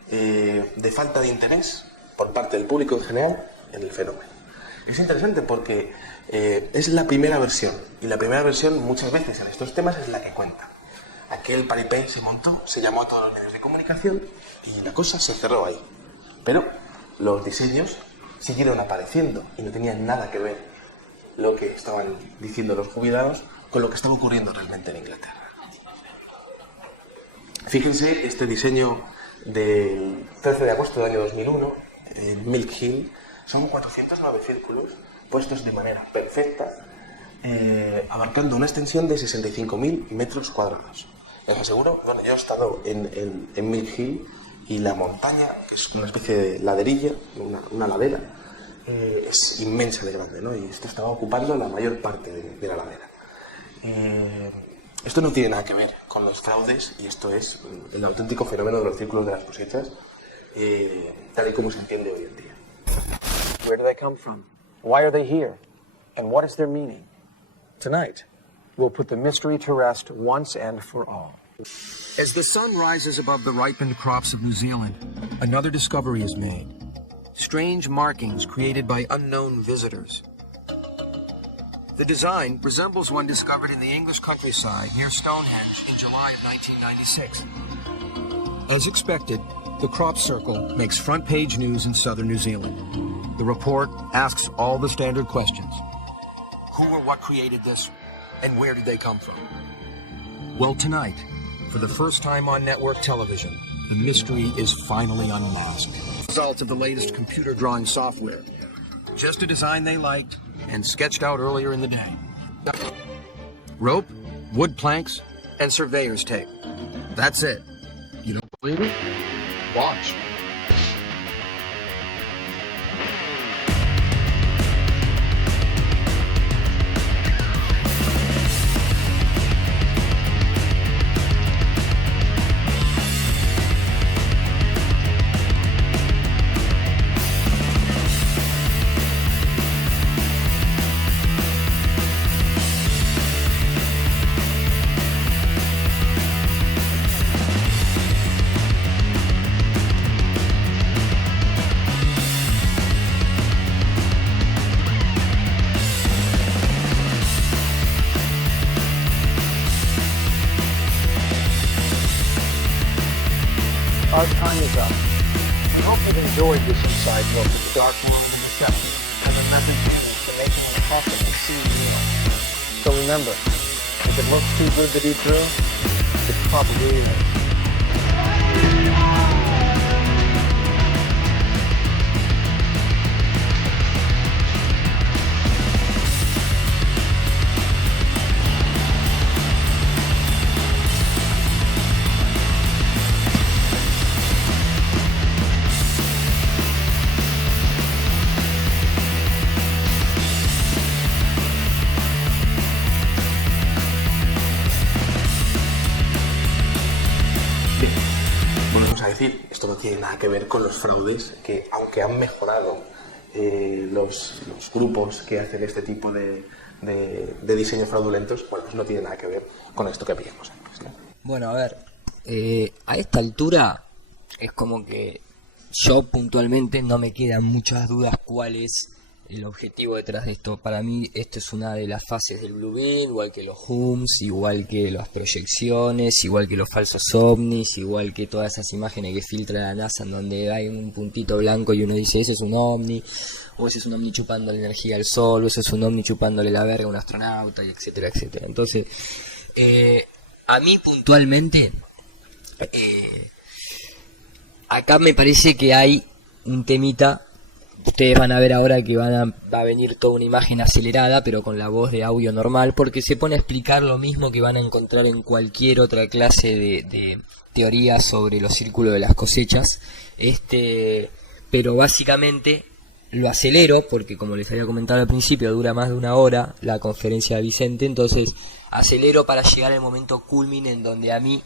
de falta de interés por parte del público en general en el fenómeno. Es interesante porque es la primera versión, y la primera versión muchas veces en estos temas es la que cuenta. Aquel paripé se montó, se llamó a todos los medios de comunicación y la cosa se cerró ahí. Pero los diseños siguieron apareciendo y no tenían nada que ver lo que estaban diciendo los jubilados con lo que estaba ocurriendo realmente en Inglaterra. Fíjense este diseño del 13 de agosto del año 2001 en Milk Hill. Son 409 círculos puestos de manera perfecta, abarcando una extensión de 65.000 metros cuadrados. Les aseguro, bueno, yo he estado en Milk Hill y la montaña, que es una especie de laderilla, una ladera, es inmensa de grande, ¿no? Y esto estaba ocupando la mayor parte de la ladera. Esto no tiene nada que ver con los fraudes, y esto es el auténtico fenómeno de los círculos de las cosechas, tal y como se entiende hoy en día. Where do they come from? Why are they here? And what is their meaning? Tonight, we'll put the mystery to rest once and for all. As the sun rises above the ripened crops of New Zealand, another discovery is made. Strange markings created by unknown visitors. The design resembles one discovered in the English countryside near Stonehenge in July of 1996. As expected, the crop circle makes front-page news in southern New Zealand. The report asks all the standard questions. Who or what created this, and where did they come from? Well, tonight, for the first time on network television, the mystery is finally unmasked. Result of the latest computer drawing software. Just a design they liked and sketched out earlier in the day. Rope, wood planks, and surveyor's tape. That's it. You don't believe it? Watch. Our time is up. We hope you've enjoyed this inside look at the dark world of deception and the methods used to make it impossible seem real. So remember, if it looks too good to be true, it probably is. decir, esto no tiene nada que ver con los fraudes, que aunque han mejorado los grupos que hacen este tipo de diseños fraudulentos, bueno, pues no tiene nada que ver con esto que veíamos antes, ¿no? Bueno, a ver, a esta altura es como que yo puntualmente no me quedan muchas dudas cuál es el objetivo detrás de esto. Para mí esto es una de las fases del Blue Beam, igual que los HUMS, igual que las proyecciones, igual que los falsos ovnis, igual que todas esas imágenes que filtra la NASA en donde hay un puntito blanco y uno dice ese es un ovni, o ese es un ovni chupando la energía del sol, o ese es un ovni chupándole la verga a un astronauta, y etcétera, etcétera. Entonces, a mí puntualmente, acá me parece que hay un temita. Ustedes van a ver ahora que va a venir toda una imagen acelerada, pero con la voz de audio normal, porque se pone a explicar lo mismo que van a encontrar en cualquier otra clase de teoría sobre los círculos de las cosechas. Pero básicamente lo acelero, porque como les había comentado al principio, dura más de 1 hora la conferencia de Vicente, entonces acelero para llegar al momento culmine en donde a mí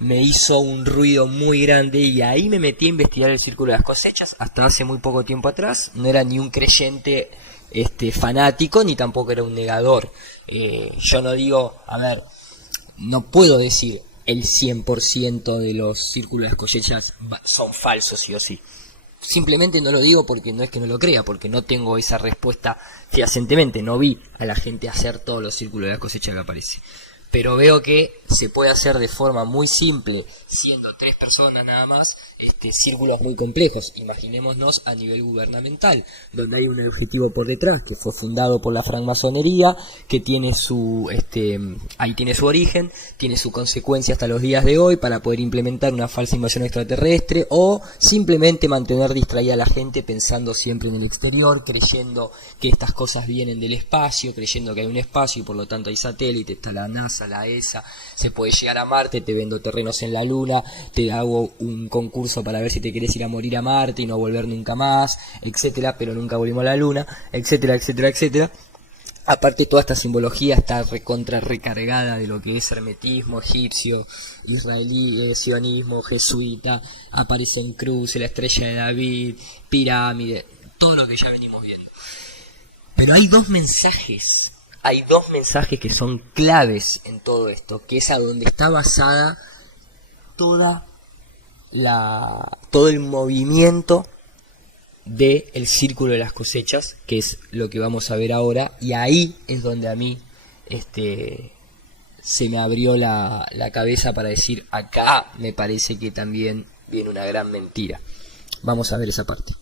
me hizo un ruido muy grande y ahí me metí a investigar el círculo de las cosechas. Hasta hace muy poco tiempo atrás no era ni un creyente fanático ni tampoco era un negador. Yo no digo, a ver, no puedo decir el 100% de los círculos de las cosechas son falsos sí o sí. Simplemente no lo digo porque no es que no lo crea, porque no tengo esa respuesta fehacientemente. No vi a la gente hacer todos los círculos de las cosechas que aparece. Pero veo que se puede hacer de forma muy simple, siendo 3 personas nada más, círculos muy complejos. Imaginémonos a nivel gubernamental, donde hay un objetivo por detrás, que fue fundado por la francmasonería, que tiene ahí tiene su origen, tiene su consecuencia hasta los días de hoy para poder implementar una falsa invasión extraterrestre, o simplemente mantener distraída a la gente pensando siempre en el exterior, creyendo que estas cosas vienen del espacio, creyendo que hay un espacio y por lo tanto hay satélites, está la NASA, la ESA, se puede llegar a Marte, te vendo terrenos en la Luna, te hago un concurso para ver si te querés ir a morir a Marte y no volver nunca más, etcétera, pero nunca volvimos a la Luna, etcétera, etcétera, etcétera. Aparte toda esta simbología está recargada de lo que es hermetismo egipcio, israelí, sionismo, jesuita, aparecen cruces, la estrella de David, pirámide, todo lo que ya venimos viendo. Pero hay dos mensajes que son claves en todo esto, que es a donde está basada todo el movimiento del círculo de las cosechas, que es lo que vamos a ver ahora, y ahí es donde a mí se me abrió la cabeza para decir, acá me parece que también viene una gran mentira. Vamos a ver esa parte.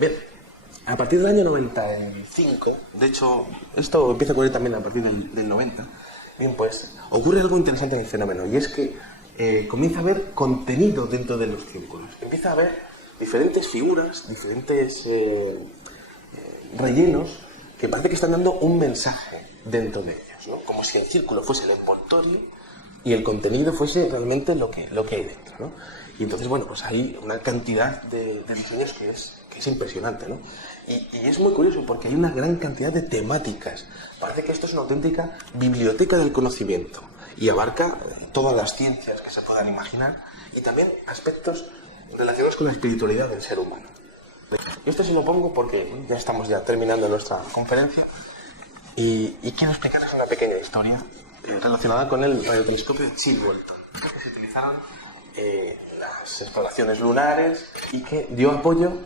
Bien, a partir del año 95, de hecho, esto empieza a ocurrir también a partir del 90, bien, pues ocurre algo interesante en el fenómeno, y es que comienza a haber contenido dentro de los círculos. Empieza a haber diferentes figuras, diferentes rellenos que parece que están dando un mensaje dentro de ellos, ¿no? Como si el círculo fuese el envoltorio y el contenido fuese realmente lo que hay dentro, ¿no? Y entonces, bueno, pues hay una cantidad de diseños que es impresionante, ¿no? Y es muy curioso porque hay una gran cantidad de temáticas. Parece que esto es una auténtica biblioteca del conocimiento y abarca todas las ciencias que se puedan imaginar y también aspectos relacionados con la espiritualidad del ser humano. Y esto sí lo pongo porque ya estamos terminando nuestra conferencia y quiero explicarles una pequeña historia relacionada con el radiotelescopio de Chilbolton, que se utilizaron las exploraciones lunares y que dio apoyo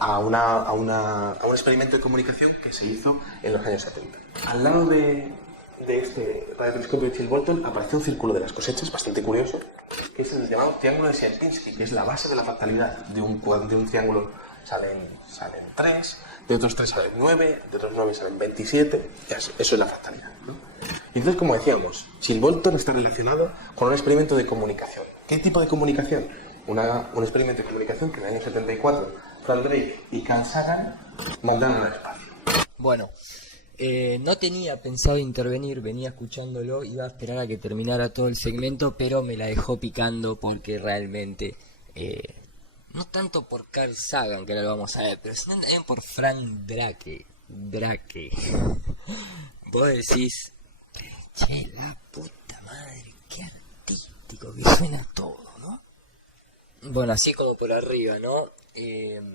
a un experimento de comunicación que se hizo en los años 70. Al lado de este radiotelescopio de Chilbolton apareció un círculo de las cosechas bastante curioso, que es el llamado triángulo de Sierpinski, que es la base de la factalidad. De un triángulo salen 3, de otros 3 salen 9, de otros 9 salen 27, eso es la factalidad, ¿no? Y entonces, como decíamos, Chilbolton está relacionado con un experimento de comunicación. ¿Qué tipo de comunicación? Un experimento de comunicación que en el año 74 Frank Drake y Carl Sagan mandaron al espacio. Bueno, no tenía pensado intervenir, venía escuchándolo, iba a esperar a que terminara todo el segmento, pero me la dejó picando porque realmente, no tanto por Carl Sagan, que ahora lo vamos a ver, pero sino también por Frank Drake. Vos decís, che, la puta madre, qué artístico que suena todo, ¿no? Bueno, así como por arriba, ¿no?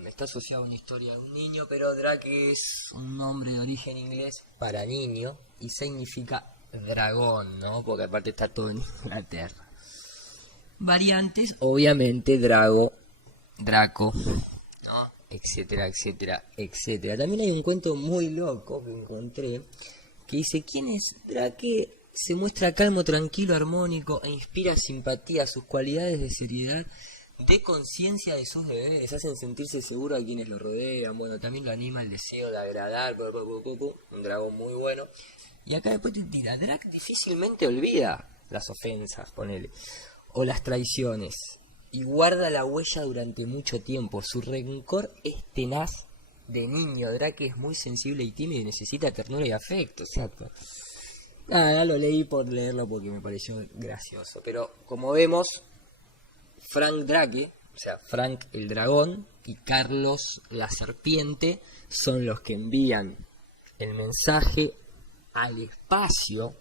Está asociado a una historia de un niño, pero Drake es un nombre de origen inglés para niño y significa dragón, ¿no? Porque aparte está todo en Inglaterra. Variantes, obviamente, Draco, ¿no? Etcétera, etcétera, etcétera. También hay un cuento muy loco que encontré que dice: ¿quién es Drake? Se muestra calmo, tranquilo, armónico e inspira simpatía. Sus cualidades de seriedad, de conciencia de sus deberes, hacen sentirse seguro a quienes lo rodean. Bueno, también lo anima el deseo de agradar. Un dragón muy bueno. Y acá después te tira: Drake difícilmente olvida las ofensas, ponele, o las traiciones, y guarda la huella durante mucho tiempo. Su rencor es tenaz de niño. Drake es muy sensible y tímido y necesita ternura y afecto. O sea, nada, lo leí por leerlo porque me pareció gracioso. Pero como vemos, Frank Drake, o sea, Frank el dragón, y Carlos la serpiente son los que envían el mensaje al espacio.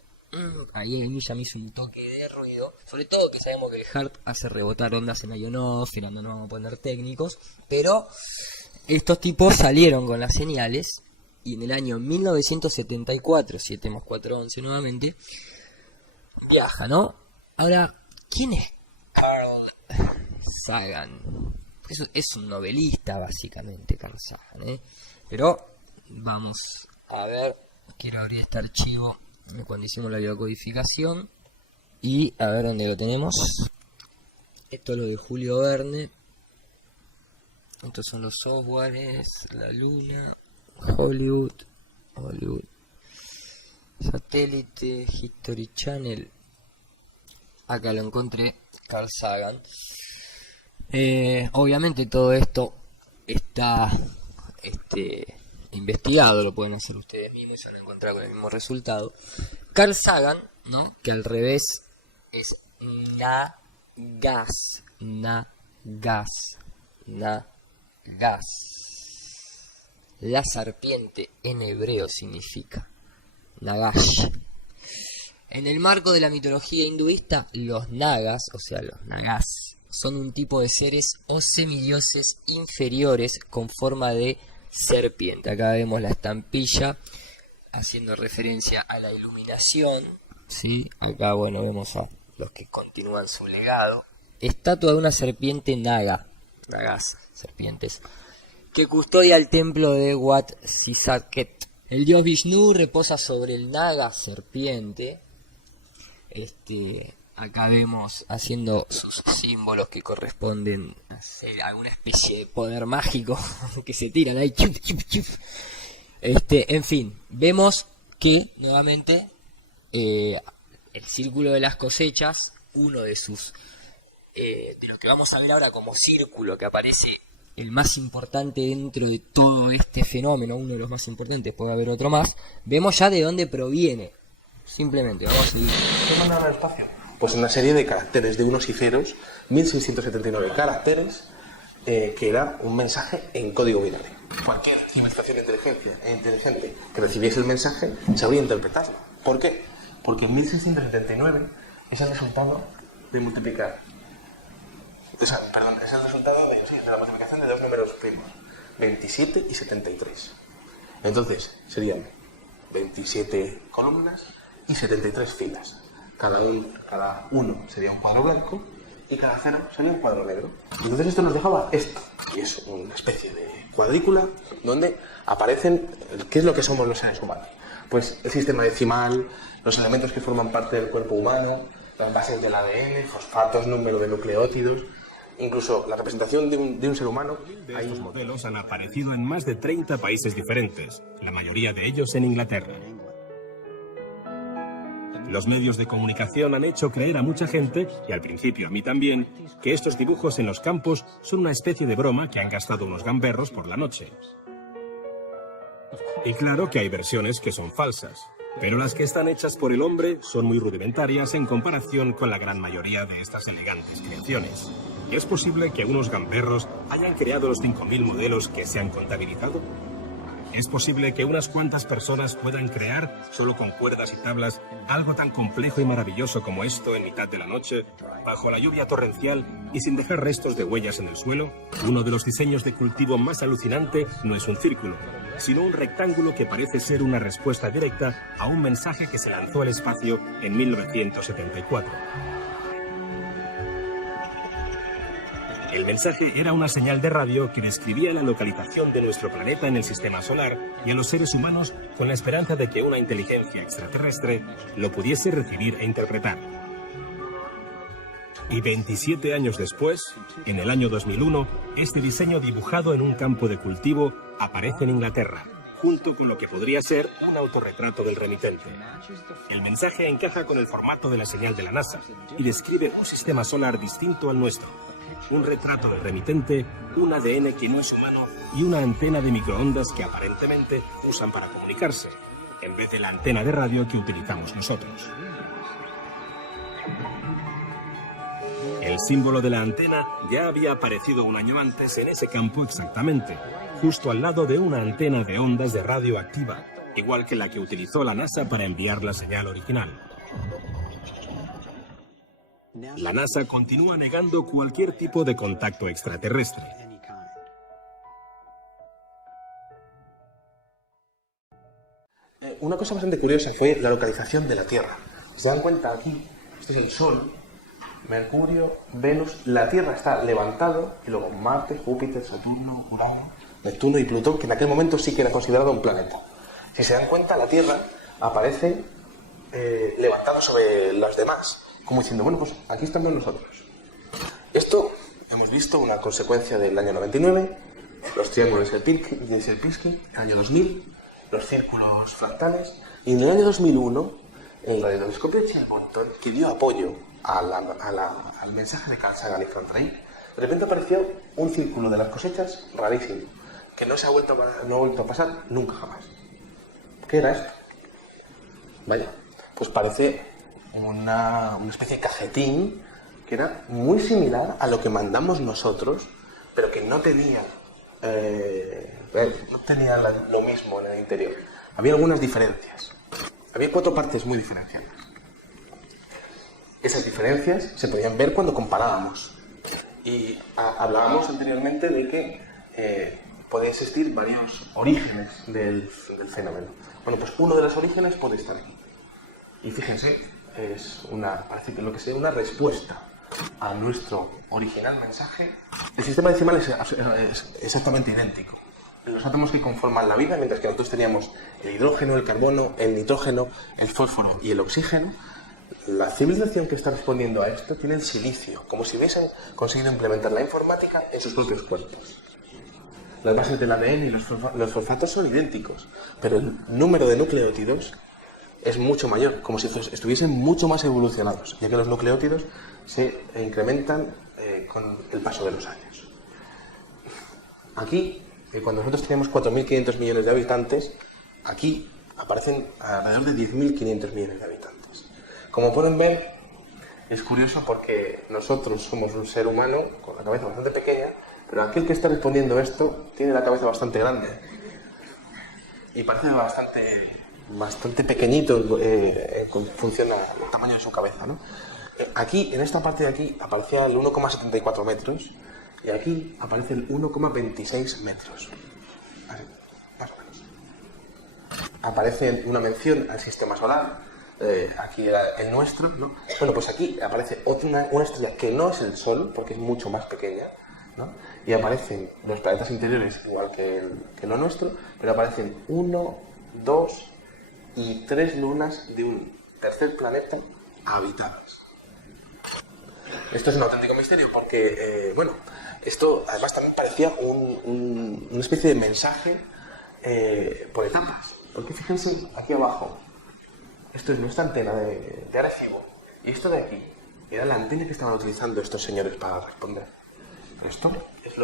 Ahí a mí ya me hizo un toque de ruido, sobre todo que sabemos que el HAARP hace rebotar ondas en ionosfera, no nos vamos a poner técnicos, pero estos tipos salieron con las señales y en el año 1974, 7 más 4, 11 nuevamente, viaja, ¿no? Ahora, ¿quién es Carl Sagan? Es un novelista, básicamente, Carl Sagan, ¿eh? Pero vamos a ver, quiero abrir este archivo cuando hicimos la biocodificación y a ver dónde lo tenemos. Esto es lo de Julio Verne. Estos son los softwares, la Luna, Hollywood, Satélite, History Channel. Acá lo encontré, Carl Sagan. Obviamente todo esto está investigado, lo pueden hacer ustedes mismos y se van a encontrar con el mismo resultado. Carl Sagan, ¿no? Que al revés es Nagas. La serpiente en hebreo significa Nagash. En el marco de la mitología hinduista, los Nagas, o sea, los Nagas, son un tipo de seres o semidioses inferiores con forma de serpiente. Acá vemos la estampilla haciendo referencia a la iluminación, ¿sí? Acá, bueno, vemos a los que continúan su legado. Estatua de una serpiente nagas, serpientes, que custodia el templo de Wat Sisaket. El dios Vishnu reposa sobre el naga serpiente. Acá vemos haciendo sus símbolos que corresponden a alguna especie de poder mágico que se tiran ahí. Chuf, chuf, chuf. En fin, vemos que nuevamente el círculo de las cosechas, uno de sus de lo que vamos a ver ahora como círculo que aparece el más importante dentro de todo este fenómeno, uno de los más importantes, puede haber otro más, vemos ya de dónde proviene. Simplemente vamos a seguir. ¿Qué mandan al espacio? Pues una serie de caracteres de unos y ceros, 1679 caracteres, que era un mensaje en código binario. Cualquier investigación inteligente que recibiese el mensaje sabría interpretarlo. ¿Por qué? Porque en 1679 es el resultado de multiplicar. Es el resultado de la multiplicación de dos números primos, 27 y 73. Entonces serían 27 columnas y 73 filas. Cada uno sería un cuadro blanco y cada cero sería un cuadro negro. Entonces esto nos dejaba esto, y es una especie de cuadrícula donde aparecen qué es lo que somos los seres humanos. Pues el sistema decimal, los elementos que forman parte del cuerpo humano, las bases del ADN, fosfatos, número de nucleótidos, incluso la representación de un ser humano. Estos modelos han aparecido en más de 30 países diferentes, la mayoría de ellos en Inglaterra. Los medios de comunicación han hecho creer a mucha gente, y al principio a mí también, que estos dibujos en los campos son una especie de broma que han gastado unos gamberros por la noche. Y claro que hay versiones que son falsas, pero las que están hechas por el hombre son muy rudimentarias en comparación con la gran mayoría de estas elegantes creaciones. ¿Y es posible que unos gamberros hayan creado los 5.000 modelos que se han contabilizado? ¿Es posible que unas cuantas personas puedan crear, solo con cuerdas y tablas, algo tan complejo y maravilloso como esto en mitad de la noche, bajo la lluvia torrencial y sin dejar restos de huellas en el suelo? Uno de los diseños de cultivo más alucinante no es un círculo, sino un rectángulo que parece ser una respuesta directa a un mensaje que se lanzó al espacio en 1974. El mensaje era una señal de radio que describía la localización de nuestro planeta en el sistema solar y a los seres humanos con la esperanza de que una inteligencia extraterrestre lo pudiese recibir e interpretar. Y 27 años después, en el año 2001, este diseño dibujado en un campo de cultivo aparece en Inglaterra, junto con lo que podría ser un autorretrato del remitente. El mensaje encaja con el formato de la señal de la NASA y describe un sistema solar distinto al nuestro. Un retrato del remitente, un ADN que no es humano y una antena de microondas que aparentemente usan para comunicarse, en vez de la antena de radio que utilizamos nosotros. El símbolo de la antena ya había aparecido un año antes en ese campo exactamente, justo al lado de una antena de ondas de radio activa, igual que la que utilizó la NASA para enviar la señal original. La NASA continúa negando cualquier tipo de contacto extraterrestre. Una cosa bastante curiosa fue la localización de la Tierra. ¿Se dan cuenta aquí? Este es el Sol, Mercurio, Venus. La Tierra está levantado y luego Marte, Júpiter, Saturno, Urano, Neptuno y Plutón, que en aquel momento sí que era considerado un planeta. Si se dan cuenta, la Tierra aparece levantado sobre los demás, como diciendo, bueno, pues aquí estamos nosotros. Esto hemos visto una consecuencia del año 99, los triángulos de Sierpinski, el año 2000, los círculos fractales, y en el año 2001, el radiotelescopio Eccles-Bolton, que dio apoyo al mensaje de Carl Sagan y Frank Drake, de repente apareció un círculo de las cosechas rarísimo, que no ha vuelto a pasar nunca jamás. ¿Qué era esto? Vaya, pues parece una especie de cajetín que era muy similar a lo que mandamos nosotros, pero que no tenía lo mismo en el interior. Había algunas diferencias. Había 4 partes muy diferenciadas. Esas diferencias se podían ver cuando comparábamos. Y hablábamos anteriormente de que podía existir varios orígenes del fenómeno. Bueno, pues uno de los orígenes puede estar aquí. Y fíjense, parece que lo que sea una respuesta a nuestro original mensaje. El sistema decimal es exactamente idéntico. Los átomos que conforman la vida, mientras que nosotros teníamos el hidrógeno, el carbono, el nitrógeno, el fósforo y el oxígeno, la civilización que está respondiendo a esto tiene el silicio, como si hubiesen conseguido implementar la informática en sus propios cuerpos. Las bases del ADN y los fosfatos son idénticos, pero el número de nucleótidos es mucho mayor, como si estuviesen mucho más evolucionados, ya que los nucleótidos se incrementan con el paso de los años. Aquí, cuando nosotros teníamos 4.500 millones de habitantes, aquí aparecen alrededor de 10.500 millones de habitantes. Como pueden ver, es curioso porque nosotros somos un ser humano con la cabeza bastante pequeña, pero aquel que está respondiendo esto tiene la cabeza bastante grande y parece bastante pequeñito en función al tamaño de su cabeza, ¿no? Aquí, en esta parte de aquí, aparecía el 1,74 metros y aquí aparece el 1,26 metros. Así, más o menos. Aparece una mención al sistema solar, aquí era el nuestro, ¿no? Bueno, pues aquí aparece una estrella que no es el Sol, porque es mucho más pequeña, ¿no? Y aparecen los planetas interiores igual que lo nuestro, pero aparecen 1, 2 y 3 lunas de un tercer planeta habitadas. Esto es un auténtico misterio porque, esto además también parecía una especie de mensaje por etapas. Porque fíjense aquí abajo, esto es nuestra antena de Arecibo, y esto de aquí era la antena que estaban utilizando estos señores para responder. Pero esto es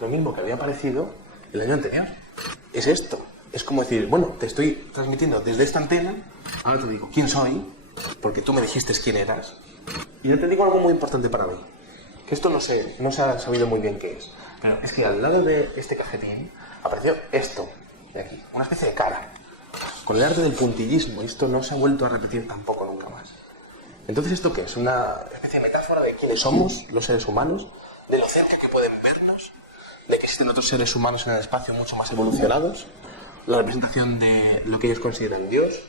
lo mismo que había aparecido el año anterior. Es esto. Es como decir, bueno, te estoy transmitiendo desde esta antena, ahora te digo quién soy, porque tú me dijiste quién eras. Y yo te digo algo muy importante para mí, que esto no se ha sabido muy bien qué es. Pero es que al lado de este cajetín apareció esto, de aquí, una especie de cara. Con el arte del puntillismo, esto no se ha vuelto a repetir tampoco nunca más. Entonces, ¿esto qué es? Una especie de metáfora de quiénes somos los seres humanos, de lo cerca que pueden vernos, de que existen otros seres humanos en el espacio mucho más evolucionados, la representación de lo que ellos consideran Dios,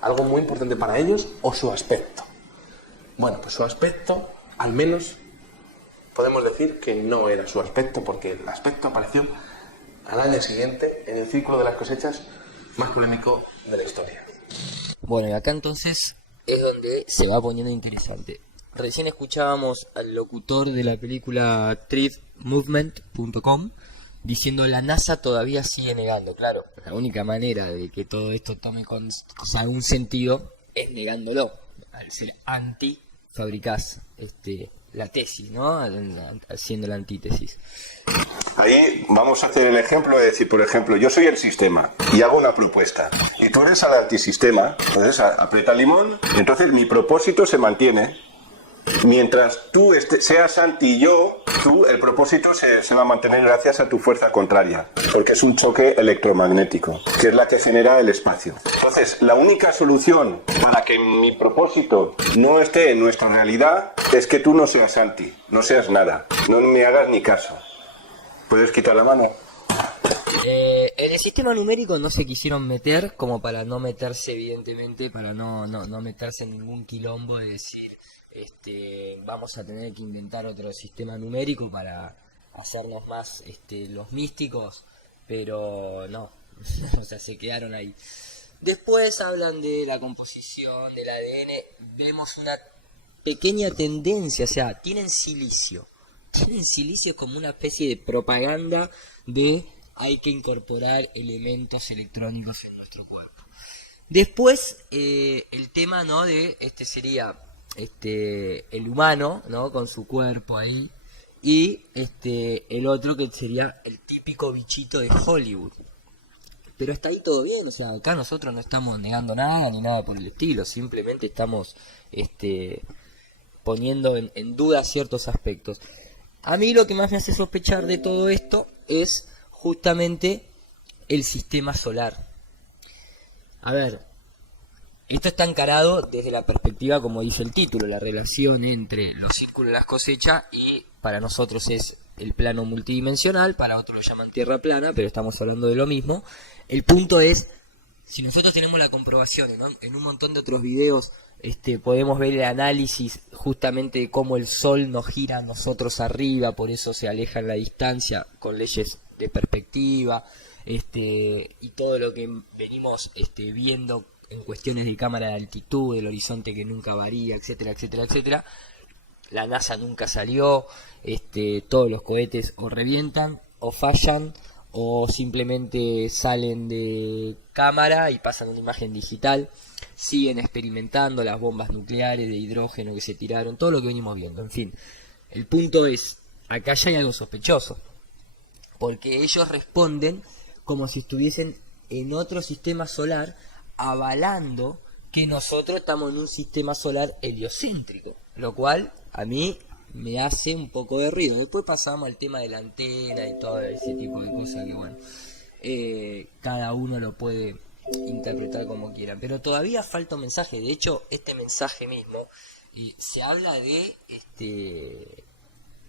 algo muy importante para ellos, o su aspecto. Bueno, pues su aspecto, al menos podemos decir que no era su aspecto, porque el aspecto apareció al año siguiente en el círculo de las cosechas más polémico de la historia. Bueno, y acá entonces es donde se va poniendo interesante. Recién escuchábamos al locutor de la película ThreadMovement.com diciendo la NASA todavía sigue negando. Claro, la única manera de que todo esto tome un sentido es negándolo. Al ser anti, fabricás la tesis, ¿no? Haciendo la antítesis. Ahí vamos a hacer el ejemplo de decir, por ejemplo, yo soy el sistema y hago una propuesta y tú eres el antisistema, entonces aprieta limón, entonces mi propósito se mantiene. Mientras tú seas anti yo, el propósito se va a mantener gracias a tu fuerza contraria, porque es un choque electromagnético, que es la que genera el espacio. Entonces, la única solución para que mi propósito no esté en nuestra realidad es que tú no seas anti, no seas nada, no me hagas ni caso. ¿Puedes quitar la mano? En el sistema numérico no se quisieron meter, como para no meterse, evidentemente, para no meterse en ningún quilombo de decir vamos a tener que inventar otro sistema numérico para hacernos más los místicos, pero no, o sea, se quedaron ahí. Después hablan de la composición del ADN, vemos una pequeña tendencia, o sea, tienen silicio como una especie de propaganda de hay que incorporar elementos electrónicos en nuestro cuerpo. Después el tema, ¿no?, de sería el humano, ¿no?, con su cuerpo ahí, y el otro que sería el típico bichito de Hollywood. Pero está ahí todo bien, o sea, acá nosotros no estamos negando nada ni nada por el estilo, simplemente estamos poniendo en duda ciertos aspectos. A mí lo que más me hace sospechar de todo esto es justamente el sistema solar. A ver, esto está encarado desde la perspectiva, como dice el título, la relación entre los círculos de las cosechas y para nosotros es el plano multidimensional, para otros lo llaman tierra plana, pero estamos hablando de lo mismo. El punto es, si nosotros tenemos la comprobación, ¿no?, en un montón de otros videos podemos ver el análisis justamente de cómo el Sol nos gira a nosotros arriba, por eso se aleja en la distancia con leyes de perspectiva, y todo lo que venimos viendo en cuestiones de cámara de altitud, del horizonte que nunca varía, etcétera, etcétera, etcétera. La NASA nunca salió, todos los cohetes o revientan, o fallan, o simplemente salen de cámara y pasan una imagen digital. Siguen experimentando las bombas nucleares de hidrógeno que se tiraron, todo lo que venimos viendo. En fin, el punto es, acá ya hay algo sospechoso, porque ellos responden como si estuviesen en otro sistema solar, avalando que nosotros estamos en un sistema solar heliocéntrico, lo cual a mí me hace un poco de ruido. Después pasamos al tema de la antena y todo ese tipo de cosas que, bueno, cada uno lo puede interpretar como quiera, pero todavía falta un mensaje. De hecho, este mensaje mismo, se habla de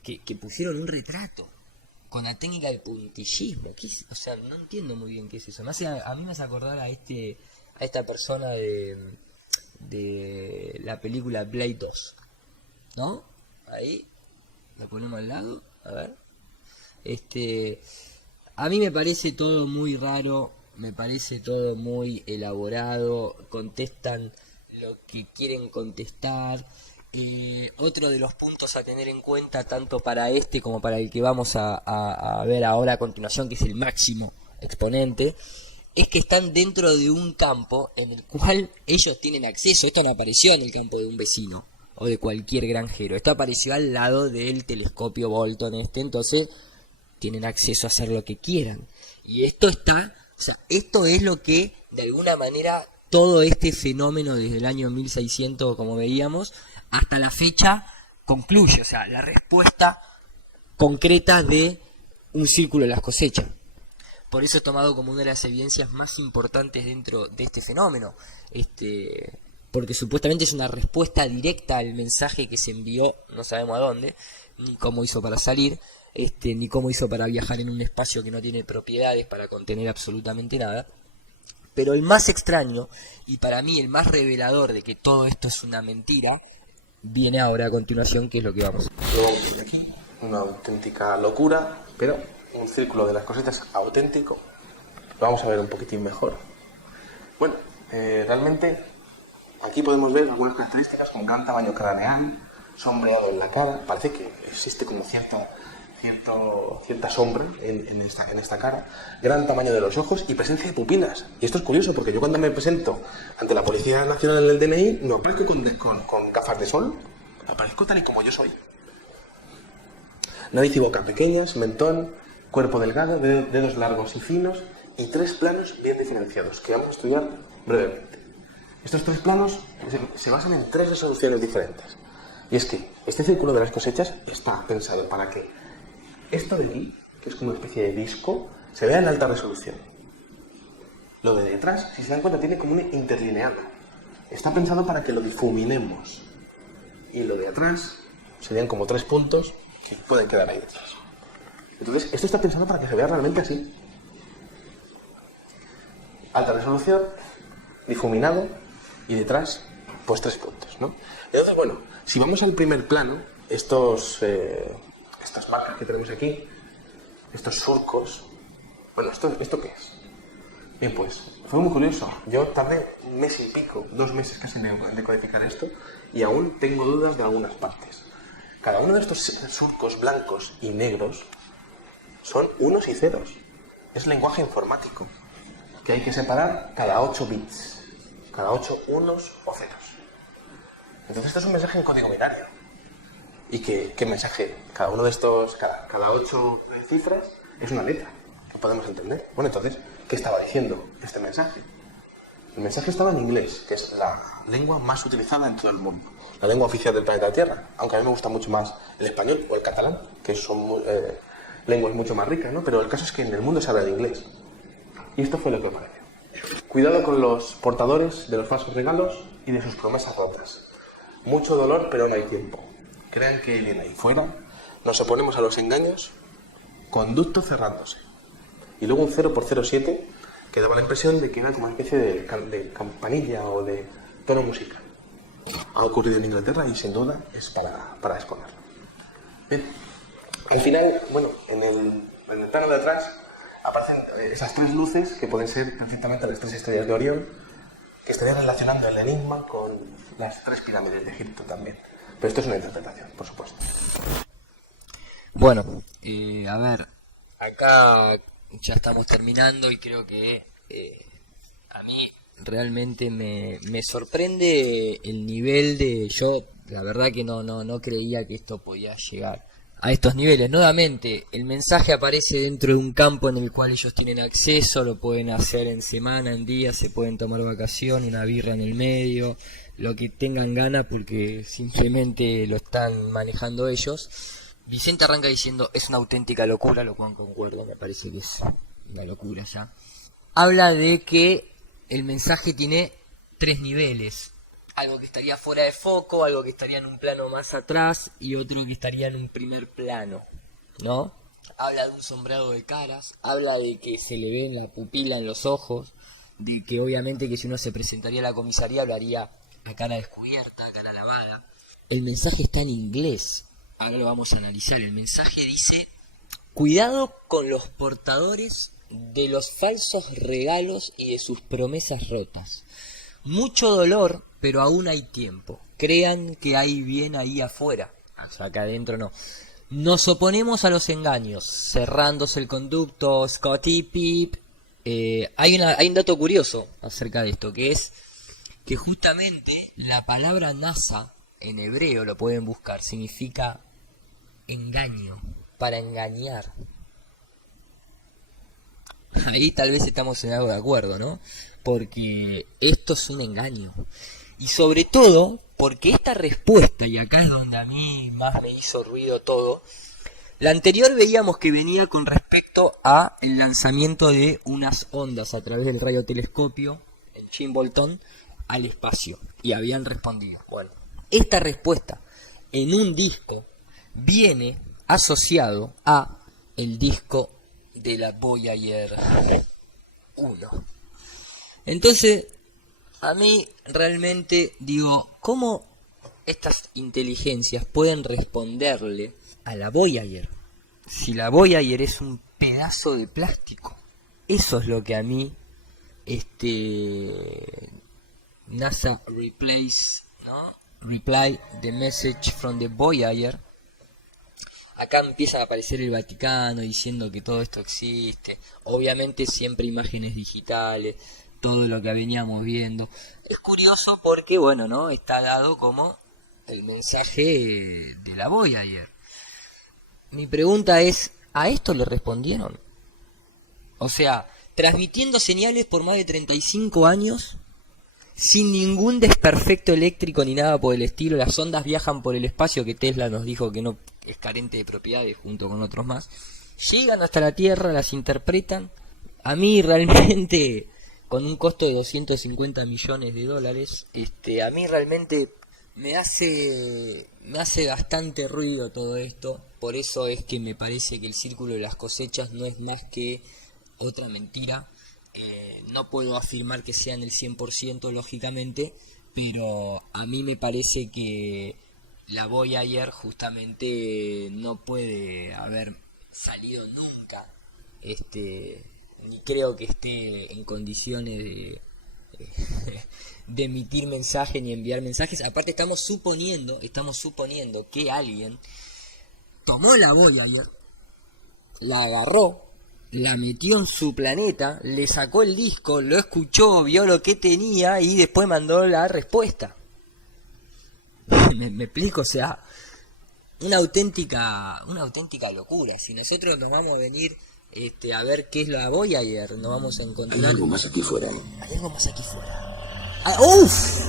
que pusieron un retrato con la técnica del puntillismo. O sea, no entiendo muy bien qué es eso. A mí me hace acordar a esta persona de la película Blade 2, ¿no? Ahí lo ponemos al lado, a ver. A mí me parece todo muy raro, me parece todo muy elaborado, contestan lo que quieren contestar. Otro de los puntos a tener en cuenta, tanto para como para el que vamos a ver ahora a continuación, que es el máximo exponente, es que están dentro de un campo en el cual ellos tienen acceso. Esto no apareció en el campo de un vecino o de cualquier granjero, esto apareció al lado del telescopio Bolton entonces tienen acceso a hacer lo que quieran. Y esto esto es lo que, de alguna manera, todo este fenómeno desde el año 1600, como veíamos, hasta la fecha concluye. O sea, la respuesta concreta de un círculo de las cosechas. Por eso es tomado como una de las evidencias más importantes dentro de este fenómeno. Porque supuestamente es una respuesta directa al mensaje que se envió, no sabemos a dónde, ni cómo hizo para salir, ni cómo hizo para viajar en un espacio que no tiene propiedades para contener absolutamente nada. Pero el más extraño, y para mí el más revelador de que todo esto es una mentira, viene ahora a continuación, que es lo que vamos a ver. Lo vamos a ver aquí, una auténtica locura, pero un círculo de las cosechas auténtico. Lo vamos a ver un poquitín mejor. Bueno, realmente aquí podemos ver algunas características como gran tamaño craneal, sombreado en la cara. Parece que existe como cierta sombra en esta cara, gran tamaño de los ojos y presencia de pupilas. Y esto es curioso porque yo cuando me presento ante la Policía Nacional en el DNI no aparezco con gafas de sol, aparezco tal y como yo soy. Nariz y boca pequeñas, mentón, cuerpo delgado, dedos largos y finos y 3 planos bien diferenciados que vamos a estudiar brevemente. Estos 3 planos se basan en 3 resoluciones diferentes. Y es que este círculo de las cosechas está pensado para que esto de aquí, que es como una especie de disco, se vea en alta resolución. Lo de detrás, si se dan cuenta, tiene como una interlineada. Está pensado para que lo difuminemos. Y lo de atrás serían como 3 puntos que pueden quedar ahí detrás. Entonces, esto está pensado para que se vea realmente así. Alta resolución, difuminado y detrás, pues 3 puntos, ¿no? Entonces, bueno, si vamos al primer plano, estas marcas que tenemos aquí, estos surcos, bueno, ¿esto qué es? Bien, pues, fue muy curioso. Yo tardé 1 mes y pico, 2 meses casi en decodificar esto, y aún tengo dudas de algunas partes. Cada uno de estos surcos blancos y negros son unos y ceros. Es lenguaje informático, que hay que separar cada 8 bits, cada 8 unos o ceros. Entonces esto es un mensaje en código binario. ¿Y qué mensaje? Cada uno de estos, cada 8 cifras es una letra que podemos entender. Bueno, entonces, ¿qué estaba diciendo este mensaje? El mensaje estaba en inglés, que es la lengua más utilizada en todo el mundo. La lengua oficial del planeta Tierra. Aunque a mí me gusta mucho más el español o el catalán, que son lenguas mucho más ricas, ¿no? Pero el caso es que en el mundo se habla de inglés. Y esto fue lo que apareció. Cuidado con los portadores de los falsos regalos y de sus promesas rotas. Mucho dolor, pero no hay tiempo. Crean que viene ahí fuera, nos oponemos a los engaños, conducto cerrándose. Y luego un 0x07 que daba la impresión de que era como una especie de campanilla o de tono musical. Ha ocurrido en Inglaterra y sin duda es para exponerlo. Bien. Al final, bueno, en el plano de atrás aparecen esas 3 luces que pueden ser perfectamente las 3 estrellas de Orión, que estarían relacionando el enigma con las 3 pirámides de Egipto también. Pero esto es una interpretación, por supuesto. Bueno, a ver, acá ya estamos terminando y creo que a mí realmente me sorprende el nivel de... Yo, la verdad que no creía que esto podía llegar a estos niveles. Nuevamente, el mensaje aparece dentro de un campo en el cual ellos tienen acceso, lo pueden hacer en semana, en días, se pueden tomar vacación, una birra en el medio, lo que tengan ganas porque simplemente lo están manejando ellos. Vicente arranca diciendo, es una auténtica locura, lo cual concuerdo, me parece que es una locura ya. Habla de que el mensaje tiene 3 niveles. Algo que estaría fuera de foco, algo que estaría en un plano más atrás y otro que estaría en un primer plano, ¿no? Habla de un sombreado de caras, habla de que se le ve en la pupila, en los ojos, de que obviamente que si uno se presentaría a la comisaría hablaría a cara descubierta, a cara lavada. El mensaje está en inglés, ahora lo vamos a analizar. El mensaje dice, cuidado con los portadores de los falsos regalos y de sus promesas rotas. Mucho dolor, pero aún hay tiempo. Crean que hay bien ahí afuera. O sea, acá adentro no. Nos oponemos a los engaños, cerrándose el conducto, Scotty Pip. Hay un dato curioso acerca de esto, que es que justamente la palabra NASA, en hebreo lo pueden buscar, significa engaño, para engañar. Ahí tal vez estamos en algo de acuerdo, ¿no? Porque esto es un engaño. Y sobre todo, porque esta respuesta, y acá es donde a mí más me hizo ruido todo, La anterior veíamos que venía con respecto a el lanzamiento de unas ondas a través del radiotelescopio, el Chimbolton, al espacio, y habían respondido. Bueno, esta respuesta en un disco viene asociado a el disco de la Voyager 1. Entonces, a mí realmente digo, ¿cómo estas inteligencias pueden responderle a la Voyager? Si la Voyager es un pedazo de plástico. Eso es lo que a mí NASA reply the message from the Voyager. Acá empieza a aparecer el Vaticano diciendo que todo esto existe. Obviamente siempre imágenes digitales, todo lo que veníamos viendo. Es curioso porque, bueno, ¿no? Está dado como el mensaje de la Voyager. Mi pregunta es, ¿a esto le respondieron? O sea, transmitiendo señales por más de 35 años, sin ningún desperfecto eléctrico ni nada por el estilo. Las ondas viajan por el espacio, que Tesla nos dijo que no es carente de propiedades, junto con otros más. Llegan hasta la Tierra, las interpretan. A mí realmente, con un costo de 250 millones de dólares, a mí realmente me hace bastante ruido todo esto. Por eso es que me parece que el círculo de las cosechas no es más que otra mentira. No puedo afirmar que sean el 100%, lógicamente, pero a mí me parece que la Voyager justamente no puede haber salido nunca, ni creo que esté en condiciones de emitir mensajes ni enviar mensajes. Aparte estamos suponiendo que alguien tomó la Voyager, la agarró, la metió en su planeta, le sacó el disco, lo escuchó, vio lo que tenía y después mandó la respuesta. me explico, o sea, una auténtica locura. Si nosotros nos vamos a venir a ver qué es la Voyager, nos vamos a encontrar... Hay algo más aquí fuera. Hay algo más aquí fuera. ¡Uf!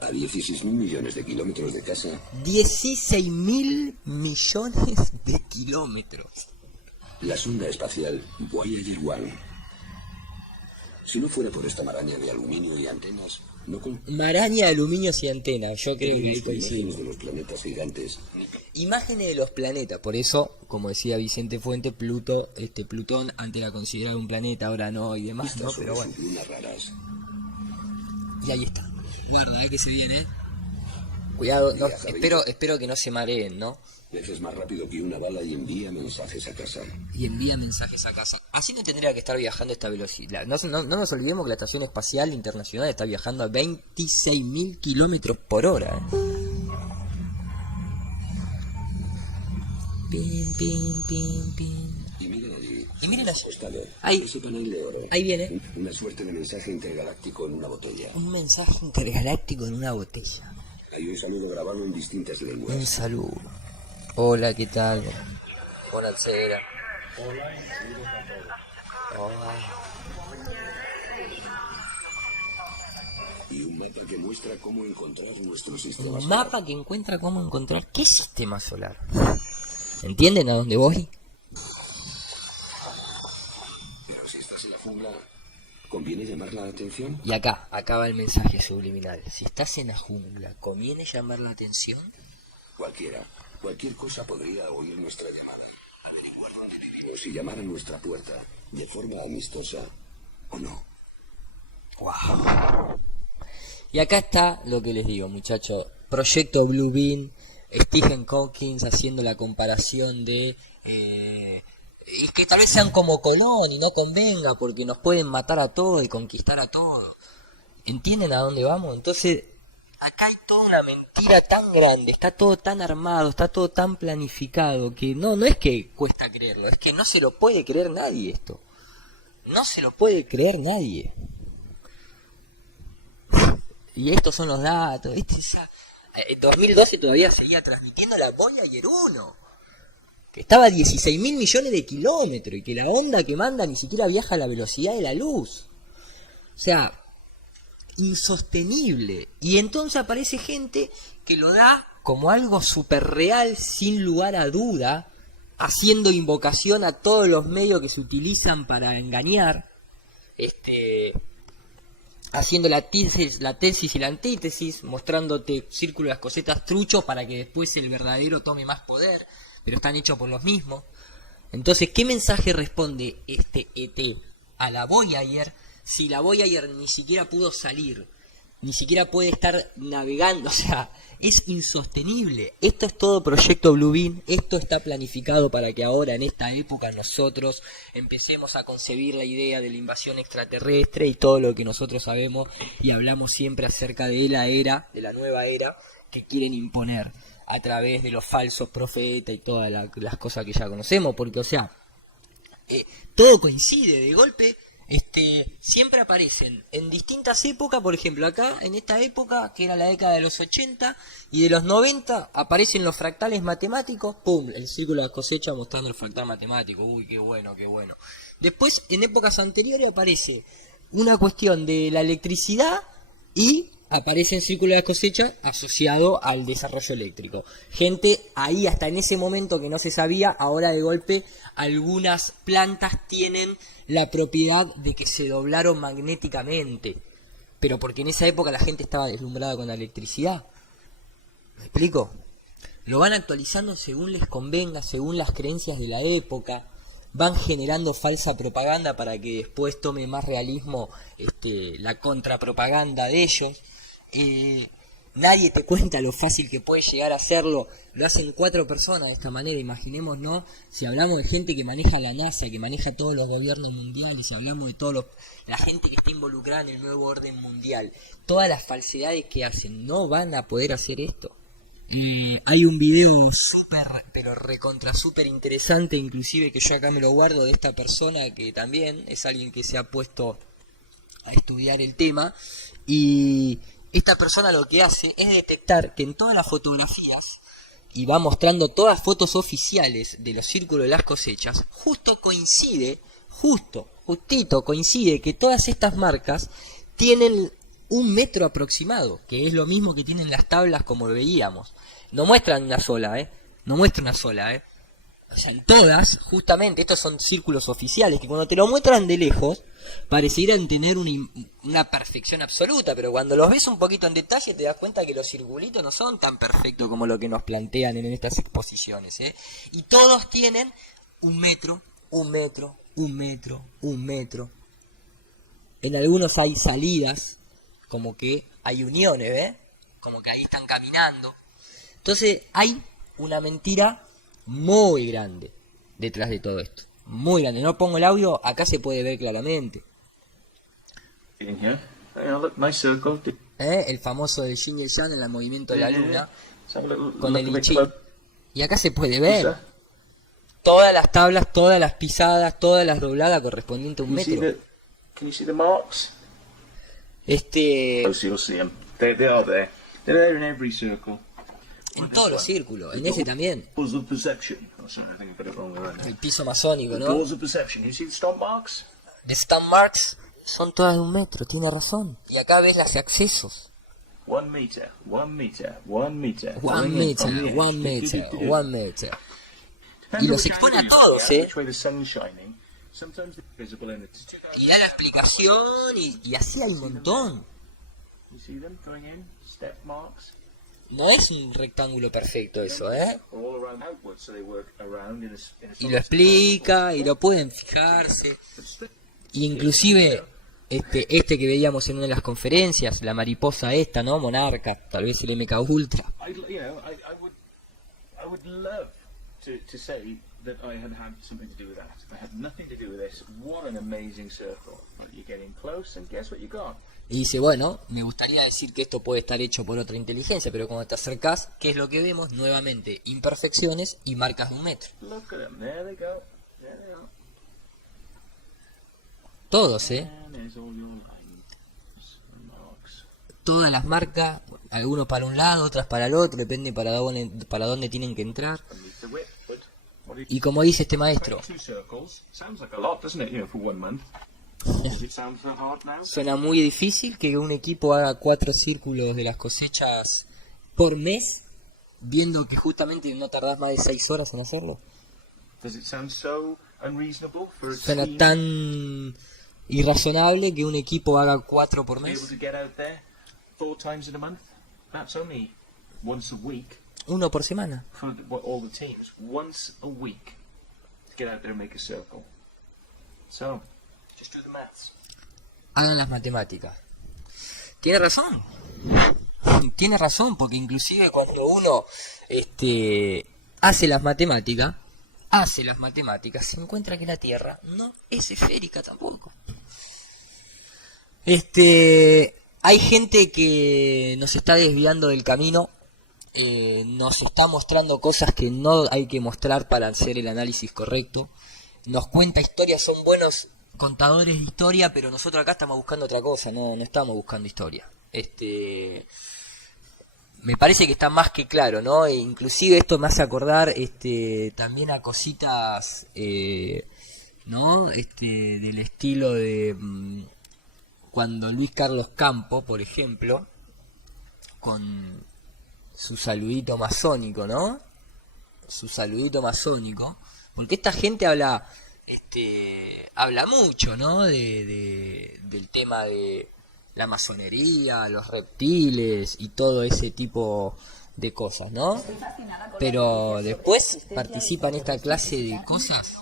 A 16.000 millones de kilómetros de casa. 16.000 millones de kilómetros. La sonda espacial Voyager 1. Si no fuera por esta maraña de aluminio y antenas, no maraña de aluminio y antenas, yo creo que ahí coincidimos. De los planetas gigantes. Imágenes de los planetas, por eso, como decía Vicente Fuente, Plutón antes era considerado un planeta, ahora no y demás, ¿no? Pero bueno. Raras. Y ahí está. Guarda, que se viene. Cuidado, no, espero que no se mareen, ¿no? Viajes más rápido que una bala y envía mensajes a casa. Así no tendría que estar viajando a esta velocidad. No nos olvidemos que la Estación Espacial Internacional está viajando a 26.000 kilómetros por hora. Pin, pin, pin, pin. Y miren allí. Ahí viene. Una suerte de mensaje intergaláctico en una botella. Un mensaje intergaláctico en una botella. Hay un saludo grabado en distintas lenguas. Un saludo. Hola, ¿qué tal? Buonasera. Hola y saludos a todos. Hola. Y un mapa que muestra cómo encontrar nuestro sistema solar. Un mapa que encuentra cómo encontrar qué sistema solar. ¿Entienden a dónde voy? Pero si estás en la jungla, ¿conviene llamar la atención? Y acá va el mensaje subliminal. Si estás en la jungla, ¿conviene llamar la atención? Cualquier cosa podría oír nuestra llamada, averiguar dónde vivimos y llamar a nuestra puerta, de forma amistosa o no. Wow. Y acá está lo que les digo, muchachos. Proyecto Blue Beam, Stephen Hawking haciendo la comparación de... y que tal vez sean como Colón y no convenga porque nos pueden matar a todos y conquistar a todos. ¿Entienden a dónde vamos? Entonces... acá hay toda una mentira tan grande, está todo tan armado, está todo tan planificado, que no es que cuesta creerlo, es que no se lo puede creer nadie esto. No se lo puede creer nadie. Y estos son los datos, en 2012 todavía seguía transmitiendo la Voyager 1, que estaba a 16.000 millones de kilómetros, y que la onda que manda ni siquiera viaja a la velocidad de la luz. O sea... insostenible. Y entonces aparece gente que lo da como algo súper real, sin lugar a duda, haciendo invocación a todos los medios que se utilizan para engañar, haciendo la tesis y la antítesis, mostrándote círculo de las cosetas truchos para que después el verdadero tome más poder, pero están hechos por los mismos. Entonces, ¿qué mensaje responde este ET a la Voyager si la Voyager ni siquiera pudo salir, ni siquiera puede estar navegando? O sea, es insostenible. Esto es todo proyecto Blue Beam, esto está planificado para que ahora, en esta época, nosotros empecemos a concebir la idea de la invasión extraterrestre y todo lo que nosotros sabemos y hablamos siempre acerca de la nueva era que quieren imponer a través de los falsos profetas y todas las cosas que ya conocemos, porque, o sea, todo coincide, de golpe, siempre aparecen en distintas épocas. Por ejemplo, acá, en esta época, que era la década de los 80 y de los 90, aparecen los fractales matemáticos, ¡pum!, el círculo de la cosecha mostrando el fractal matemático, uy, qué bueno, qué bueno. Después, en épocas anteriores, aparece una cuestión de la electricidad y aparece en círculo de la cosecha asociado al desarrollo eléctrico. Gente, ahí hasta en ese momento que no se sabía, ahora de golpe algunas plantas tienen la propiedad de que se doblaron magnéticamente, pero porque en esa época la gente estaba deslumbrada con la electricidad. ¿Me explico? Lo van actualizando según les convenga, según las creencias de la época. Van generando falsa propaganda para que después tome más realismo la contrapropaganda de ellos. Nadie te cuenta lo fácil que puede llegar a hacerlo. Lo hacen 4 personas de esta manera. Imaginemos, ¿no? Si hablamos de gente que maneja la NASA, que maneja todos los gobiernos mundiales, si hablamos de la gente que está involucrada en el nuevo orden mundial, todas las falsedades que hacen, no van a poder hacer esto. Hay un video súper, pero recontra súper interesante, inclusive que yo acá me lo guardo, de esta persona que también es alguien que se ha puesto a estudiar el tema, y esta persona lo que hace es detectar que en todas las fotografías, y va mostrando todas fotos oficiales de los círculos de las cosechas, justito coincide que todas estas marcas tienen 1 metro aproximado, que es lo mismo que tienen las tablas como veíamos. No muestran una sola, no muestra una sola, O sea, en todas, justamente, estos son círculos oficiales que cuando te lo muestran de lejos parecieran tener una perfección absoluta, pero cuando los ves un poquito en detalle te das cuenta que los circulitos no son tan perfectos como lo que nos plantean en estas exposiciones, Y todos tienen 1 metro, 1 metro, 1 metro, 1 metro. En algunos hay salidas, como que hay uniones, como que ahí están caminando. Entonces hay una mentira muy grande detrás de todo esto. Muy grande. No pongo el audio, acá se puede ver claramente. El famoso de Yin y el Yang en el movimiento de la luna. Con el I Ching. Y acá se puede ver todas las tablas, todas las pisadas, todas las dobladas correspondientes a 1 metro. Can you see the marks? You'll see them. They are there. They're there in every circle. En todos los círculos, en ese también. Doors of perception. Oh, sorry, I think I got it wrong around there. El piso masónico, ¿no? Doors of perception. You see the stomp marks? The stamp marks son todas de 1 metro, tiene razón. Y acá ves los accesos. 1 meter, 1 meter, 1 meter. 1 meter, 1 meter, 1 meter. Y los expone a todos, Y da la explicación y así hay un montón. No es un rectángulo perfecto eso, Y lo explica y lo pueden fijarse. Y inclusive este que veíamos en una de las conferencias, la mariposa esta, ¿no? Monarca, tal vez el MK Ultra. To say that I had something to do with that. I had nothing to do with this. What an amazing circle. You're getting close and guess what you got? Y dice, bueno, me gustaría decir que esto puede estar hecho por otra inteligencia, pero cuando te acercás, ¿qué es lo que vemos? Nuevamente, imperfecciones y marcas de 1 metro. Look at them. There they go. There they are. Todos, Todas las marcas, algunos para un lado, otras para el otro, depende para dónde tienen que entrar. Y como dice este maestro, suena muy difícil que un equipo haga 4 círculos de las cosechas por mes, viendo que justamente no tardás más de 6 horas en hacerlo. Does it sound so unreasonable for a Suena team tan irrazonable que un equipo haga 4 por to be able mes. to get out there 4 times in a month? That's only once a week 1 por semana. for all the teams. Once a week to get out there and make a circle. So, just do the maths. Hagan las matemáticas. Tiene razón. Tiene razón, porque inclusive cuando uno hace las matemáticas, se encuentra que la Tierra no es esférica tampoco. Hay gente que nos está desviando del camino, nos está mostrando cosas que no hay que mostrar para hacer el análisis correcto. Nos cuenta historias, son buenos contadores de historia, pero nosotros acá estamos buscando otra cosa, no estamos buscando historia. Me parece que está más que claro, ¿no? E inclusive esto me hace acordar también a cositas, ¿no? Del estilo de cuando Luis Carlos Campo, por ejemplo, con su saludito masónico, ¿no? Su saludito masónico, porque esta gente habla mucho, ¿no? Del tema de la masonería, los reptiles y todo ese tipo de cosas, ¿no? Pero después participa en esta clase de cosas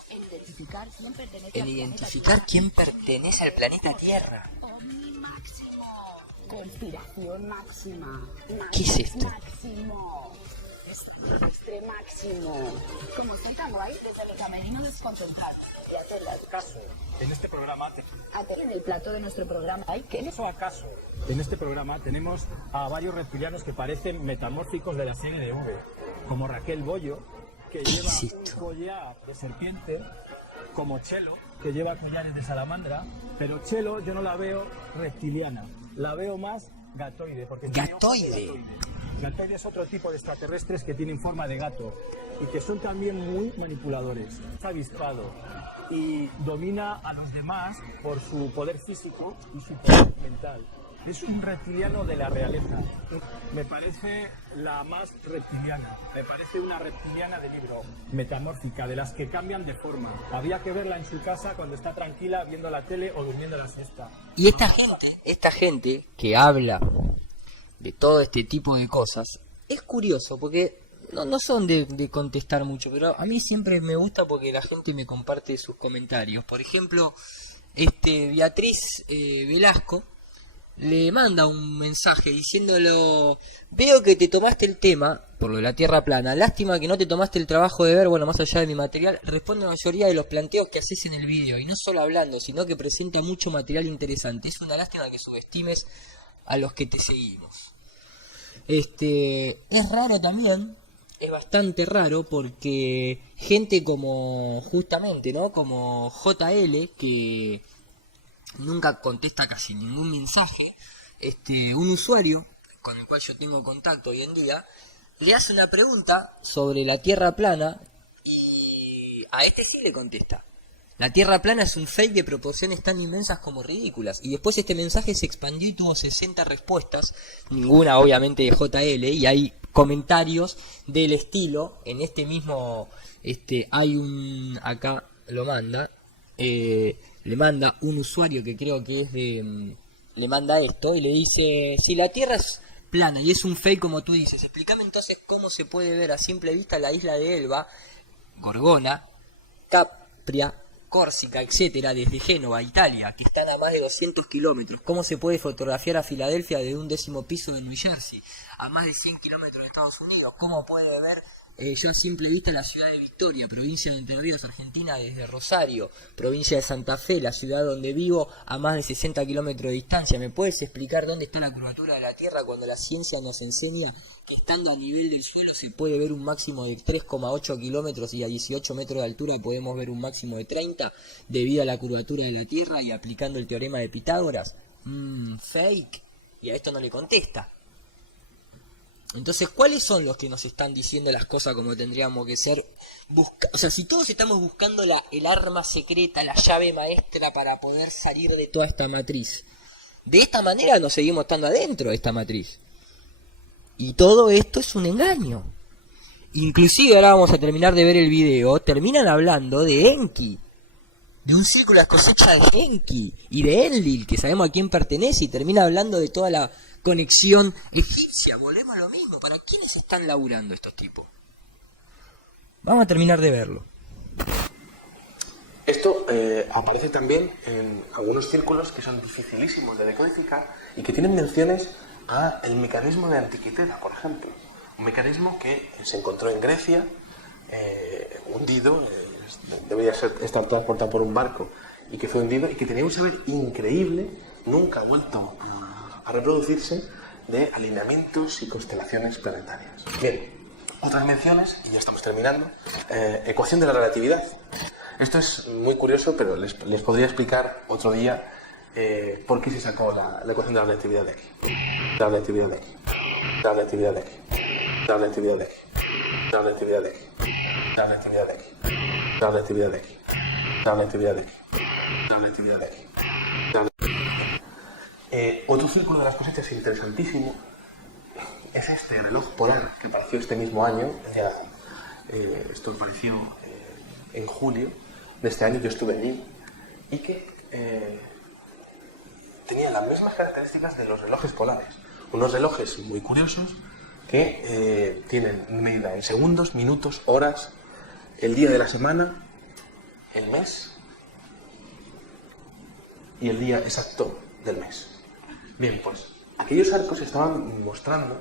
en identificar quién pertenece al planeta Tierra. Conspiración máxima. ¿Qué es esto? Máximo. Extraterrestre máximo. Como están guay desde los camerinos desconcertados. Y hacerle ¿Acaso en este programa en el plato de nuestro programa hay que ¿Eso acaso en este programa tenemos a varios reptilianos que parecen metamórficos de la serie de V, como Raquel Bollo, que lleva un collar de serpiente, como Chelo, que lleva collares de salamandra, pero Chelo yo no la veo reptiliana, la veo más gatoide. Porque ¿Gatoide? Gatoide es otro tipo de extraterrestres que tienen forma de gato y que son también muy manipuladores. Está avispado y domina a los demás por su poder físico y su poder mental. Es un reptiliano de la realeza. Me parece la más reptiliana. Me parece una reptiliana de libro, metamórfica, de las que cambian de forma. Había que verla en su casa cuando está tranquila viendo la tele o durmiendo la siesta. Y esta gente que habla de todo este tipo de cosas, es curioso porque no son de contestar mucho, pero a mí siempre me gusta porque la gente me comparte sus comentarios. Por ejemplo, Beatriz Velasco le manda un mensaje diciéndolo: veo que te tomaste el tema por lo de la Tierra plana, lástima que no te tomaste el trabajo de ver, bueno, más allá de mi material, responde a la mayoría de los planteos que haces en el vídeo, y no solo hablando, sino que presenta mucho material interesante. Es una lástima que subestimes a los que te seguimos. Es raro también, es bastante raro, porque gente como, justamente, ¿no? Como JL, que nunca contesta casi ningún mensaje, un usuario con el cual yo tengo contacto hoy en día, le hace una pregunta sobre la Tierra plana y a sí le contesta. La Tierra plana es un fake de proporciones tan inmensas como ridículas. Y después este mensaje se expandió y tuvo 60 respuestas, ninguna obviamente de JL, y hay comentarios del estilo, en este mismo, hay un, acá lo manda, le manda un usuario que creo que es de, le manda esto y le dice: si la Tierra es plana y es un fake como tú dices, explícame entonces cómo se puede ver a simple vista la isla de Elba, Gorgona, Capria, Córcega, etcétera, desde Génova, Italia, que están a más de 200 kilómetros. ¿Cómo se puede fotografiar a Filadelfia desde un 10º piso de New Jersey, a más de 100 kilómetros de Estados Unidos? ¿Cómo puede ver yo a simple vista la ciudad de Victoria, provincia de Entre Ríos, Argentina, desde Rosario, provincia de Santa Fe, la ciudad donde vivo, a más de 60 kilómetros de distancia? ¿Me puedes explicar dónde está la curvatura de la Tierra cuando la ciencia nos enseña que estando a nivel del suelo se puede ver un máximo de 3,8 kilómetros y a 18 metros de altura podemos ver un máximo de 30 debido a la curvatura de la Tierra y aplicando el teorema de Pitágoras? Fake. Y a esto no le contesta. Entonces, ¿cuáles son los que nos están diciendo las cosas como tendríamos que ser? O sea, si todos estamos buscando el arma secreta, la llave maestra para poder salir de toda esta matriz, de esta manera nos seguimos estando adentro de esta matriz. Y todo esto es un engaño. inclusive ahora vamos a terminar de ver el video, terminan hablando de Enki, de un círculo de cosecha de Enki y de Enlil, que sabemos a quién pertenece, y termina hablando de toda la conexión egipcia. Volvemos a lo mismo. ¿Para quiénes están laburando estos tipos? Vamos a terminar de verlo. Esto aparece también en algunos círculos que son dificilísimos de decodificar y que tienen menciones a el mecanismo de Antiquitera, por ejemplo. Un mecanismo que se encontró en Grecia, hundido, debería estar transportado por un barco y que fue hundido y que tenía un saber increíble, nunca ha vuelto a reproducirse, de alineamientos y constelaciones planetarias. Bien, otras menciones, y ya estamos terminando, ecuación de la relatividad. Esto es muy curioso, pero les podría explicar otro día por qué se sacó la ecuación de la relatividad de aquí. La relatividad de aquí. La relatividad de aquí. La relatividad de aquí. La relatividad de aquí. La relatividad de aquí. La relatividad de aquí. La relatividad de aquí. La relatividad de aquí. Otro círculo de las cosechas interesantísimo es este reloj polar que apareció este mismo año. Esto apareció en julio de este año, yo estuve allí, y que tenía las mismas características de los relojes polares. Unos relojes muy curiosos que tienen medida en segundos, minutos, horas, el día de la semana, el mes y el día exacto del mes. Bien, pues aquellos arcos estaban mostrando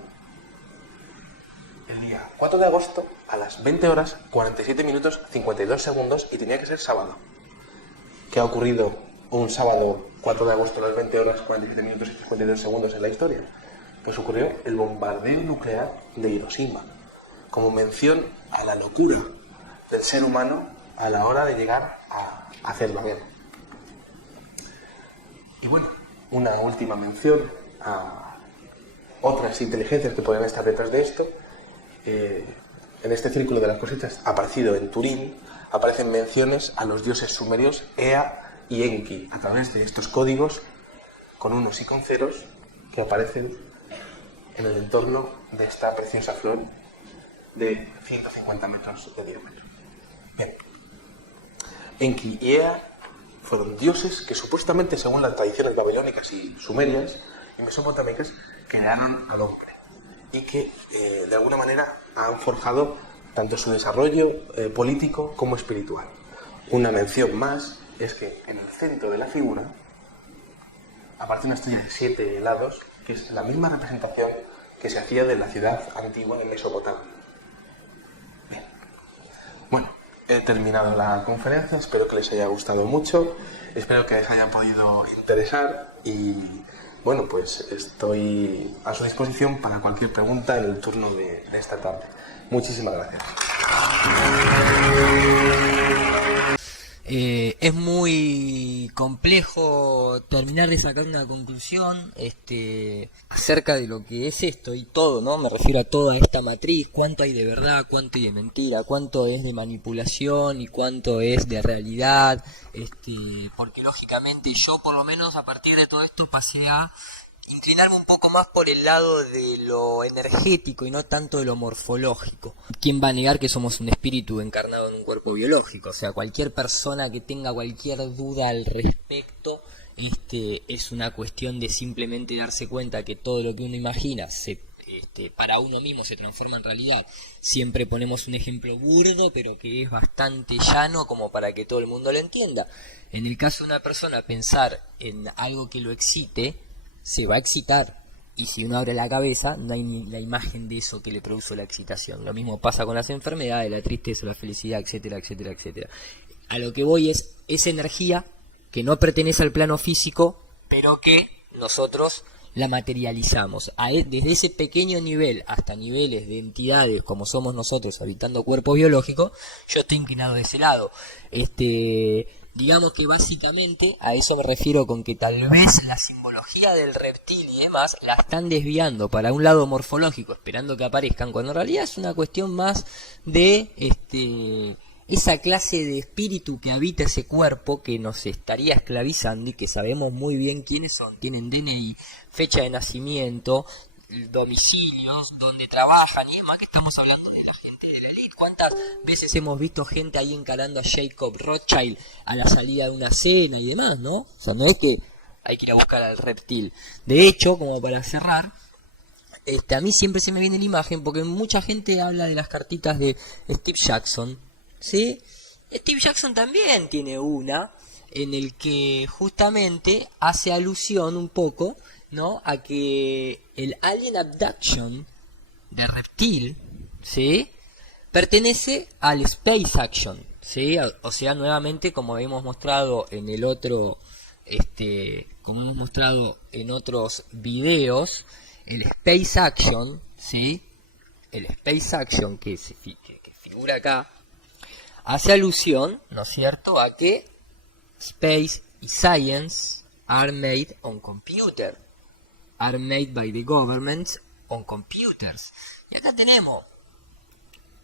el día 4 de agosto a las 20 horas, 47 minutos, 52 segundos y tenía que ser sábado. ¿Qué ha ocurrido un sábado 4 de agosto a las 20 horas, 47 minutos y 52 segundos en la historia? Pues ocurrió el bombardeo nuclear de Hiroshima, como mención a la locura del ser humano a la hora de llegar a hacerlo bien. Y bueno, una última mención a otras inteligencias que podrían estar detrás de esto. En este círculo de las cosechas, aparecido en Turín, aparecen menciones a los dioses sumerios Ea y Enki, a través de estos códigos con unos y con ceros que aparecen en el entorno de esta preciosa flor de 150 metros de diámetro. Bien. Enki y Ea fueron dioses que supuestamente, según las tradiciones babilónicas y sumerias y mesopotámicas, crearon al hombre y que de alguna manera han forjado tanto su desarrollo político como espiritual. Una mención más es que en el centro de la figura aparece una estrella de 7 lados, que es la misma representación que se hacía de la ciudad antigua de Mesopotamia. Bien. Bueno, he terminado la conferencia, espero que les haya gustado mucho, espero que les haya podido interesar y bueno, pues estoy a su disposición para cualquier pregunta en el turno de esta tarde. Muchísimas gracias. Es muy complejo terminar de sacar una conclusión acerca de lo que es esto y todo, ¿no? Me refiero a toda esta matriz, cuánto hay de verdad, cuánto hay de mentira, cuánto es de manipulación y cuánto es de realidad, porque lógicamente yo por lo menos a partir de todo esto pasé a inclinarme un poco más por el lado de lo energético y no tanto de lo morfológico. ¿Quién va a negar que somos un espíritu encarnado en un cuerpo biológico? O sea, cualquier persona que tenga cualquier duda al respecto, es una cuestión de simplemente darse cuenta que todo lo que uno imagina para uno mismo se transforma en realidad. Siempre ponemos un ejemplo burdo, pero que es bastante llano como para que todo el mundo lo entienda. En el caso de una persona, pensar en algo que lo excite, se va a excitar, y si uno abre la cabeza no hay ni la imagen de eso que le produjo la excitación. Lo mismo pasa con las enfermedades, la tristeza, la felicidad, etcétera, etcétera, etcétera. A lo que voy es esa energía que no pertenece al plano físico, pero que nosotros la materializamos. Desde ese pequeño nivel hasta niveles de entidades como somos nosotros habitando cuerpos biológicos, yo estoy inclinado de ese lado. Digamos que básicamente a eso me refiero con que tal vez la simbología del reptil y demás la están desviando para un lado morfológico, esperando que aparezcan, cuando en realidad es una cuestión más de esa clase de espíritu que habita ese cuerpo, que nos estaría esclavizando y que sabemos muy bien quiénes son. Tienen DNI, fecha de nacimiento, domicilios, donde trabajan y demás, que estamos hablando de la gente de la ¿Cuántas veces hemos visto gente ahí encarando a Jacob Rothschild a la salida de una cena y demás, ¿no? O sea, no es que hay que ir a buscar al reptil. De hecho, como para cerrar, a mí siempre se me viene la imagen, porque mucha gente habla de las cartitas de Steve Jackson, ¿sí? Steve Jackson también tiene una en el que justamente hace alusión un poco, ¿no?, a que el alien abduction de reptil, ¿sí?, pertenece al space action, ¿sí? O sea, nuevamente, como hemos mostrado en el otro, como hemos mostrado en otros videos, el space action, ¿sí?, el space action que figura acá, hace alusión, ¿no es cierto?, a que space y science are made on computer, are made by the governments on computers. Y acá tenemos,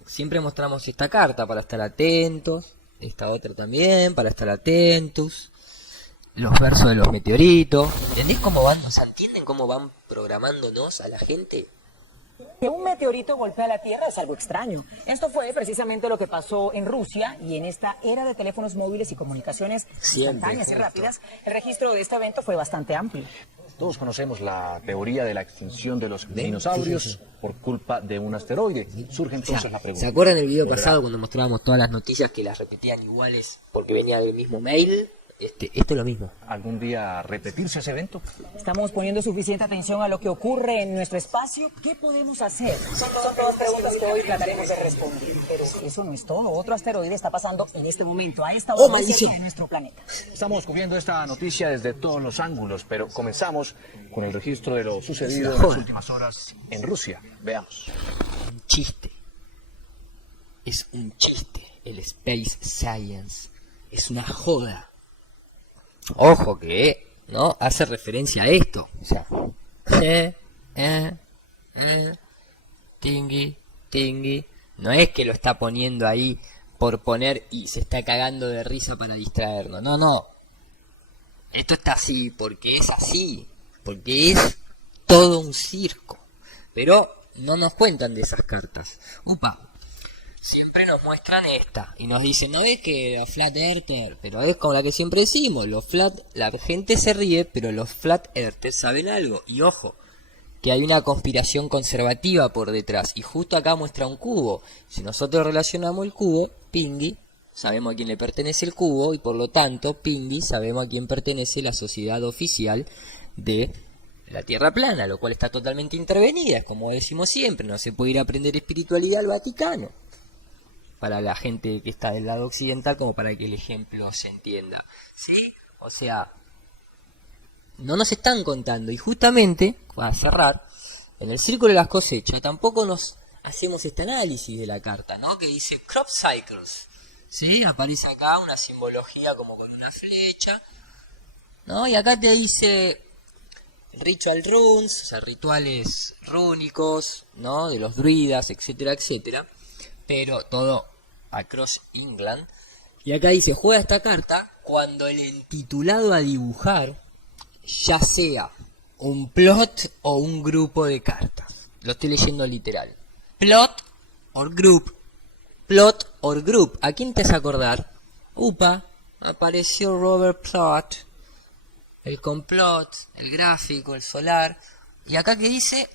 siempre mostramos esta carta para estar atentos, esta otra también para estar atentos, los versos de los meteoritos. ¿Entendés cómo van? O sea, ¿entienden cómo van programándonos a la gente? Que un meteorito golpea la Tierra es algo extraño. Esto fue precisamente lo que pasó en Rusia, y en esta era de teléfonos móviles y comunicaciones instantáneas y rápidas, el registro de este evento fue bastante amplio. Todos conocemos la teoría de la extinción de los dinosaurios por culpa de un asteroide. Surge entonces la pregunta. ¿Se acuerdan del video pasado cuando mostrábamos todas las noticias que las repetían iguales porque venía del mismo mail? Esto es lo mismo. ¿Algún día repetirse ese evento? ¿Estamos poniendo suficiente atención a lo que ocurre en nuestro espacio? ¿Qué podemos hacer? Son todas preguntas que hoy trataremos de responder. Pero eso no es todo. Otro asteroide está pasando en este momento, a esta hora, en nuestro planeta. Estamos cubriendo esta noticia desde todos los ángulos, pero comenzamos con el registro de lo sucedido en las últimas horas en Rusia. Veamos. Un chiste. Es un chiste. El space science es una joda. Ojo que, ¿no?, hace referencia a esto. O sea, tingui. No es que lo está poniendo ahí por poner y se está cagando de risa para distraernos. No. Esto está así porque es así. Porque es todo un circo. Pero no nos cuentan de esas cartas. Siempre nos muestran esta y nos dicen, ¿no ves que los flat earthers? Pero es como la que siempre decimos, la gente se ríe, pero los flat earthers saben algo. Y ojo, que hay una conspiración conservativa por detrás. Y justo acá muestra un cubo. Si nosotros relacionamos el cubo, Pingui, sabemos a quién le pertenece el cubo, y por lo tanto, Pingui, sabemos a quién pertenece la sociedad oficial de la Tierra plana, lo cual está totalmente intervenida. Como decimos siempre, no se puede ir a aprender espiritualidad al Vaticano. Para la gente que está del lado occidental, como para que el ejemplo se entienda, ¿sí? O sea, no nos están contando. Y justamente, para cerrar, en el círculo de las cosechas tampoco nos hacemos este análisis de la carta, ¿no?, que dice crop cycles, ¿sí? Aparece acá una simbología como con una flecha, ¿no? Y acá te dice ritual runes, o sea, rituales rúnicos, ¿no?, de los druidas, etcétera, etcétera. Pero todo across England. Y acá dice, juega esta carta cuando el entitulado a dibujar ya sea un plot o un grupo de cartas. Lo estoy leyendo literal. Plot or group. Plot or group. ¿A quién te hace acordar? Apareció Robert Plot. El complot, el gráfico, el solar. Y acá que dice,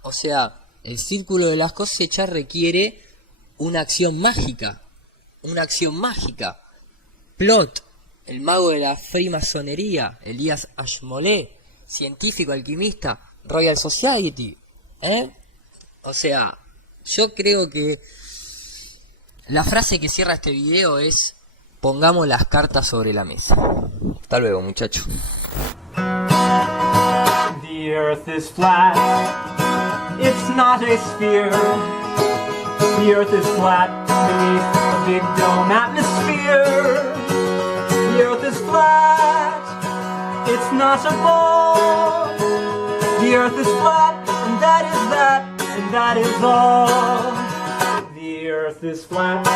o sea, el círculo de las cosechas requiere una acción mágica. Plot, el mago de la freemasonería, Elías Ashmole, científico, alquimista, Royal Society. O sea, yo creo que la frase que cierra este video es: pongamos las cartas sobre la mesa. Hasta luego, muchachos. The earth is flat. It's not a sphere. The earth is flat beneath a big dome atmosphere. The earth is flat, it's not a ball. The earth is flat, and that is that, and that is all. The earth is flat,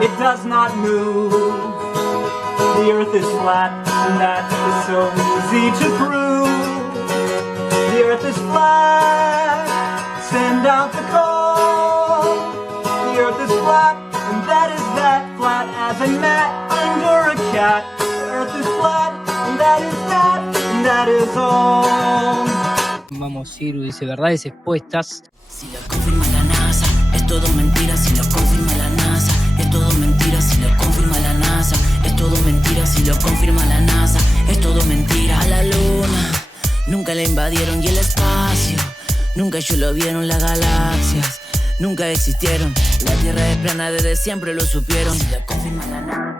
it does not move. The earth is flat, and that is so easy to prove. The earth is flat, send out the call. The earth is flat. as I met under a cat. The earth is flat, and that is that, and that is all. Vamos, Ciru dice verdades expuestas. Si lo confirma la NASA, es todo mentira. Si lo confirma la NASA, es todo mentira. Si lo confirma la NASA, es todo mentira. Si lo confirma la NASA, es todo mentira. A la luna nunca la invadieron y el espacio nunca ellos lo vieron. Las galaxias nunca existieron. La Tierra es plana, desde siempre lo supieron. Si lo confirma la NASA.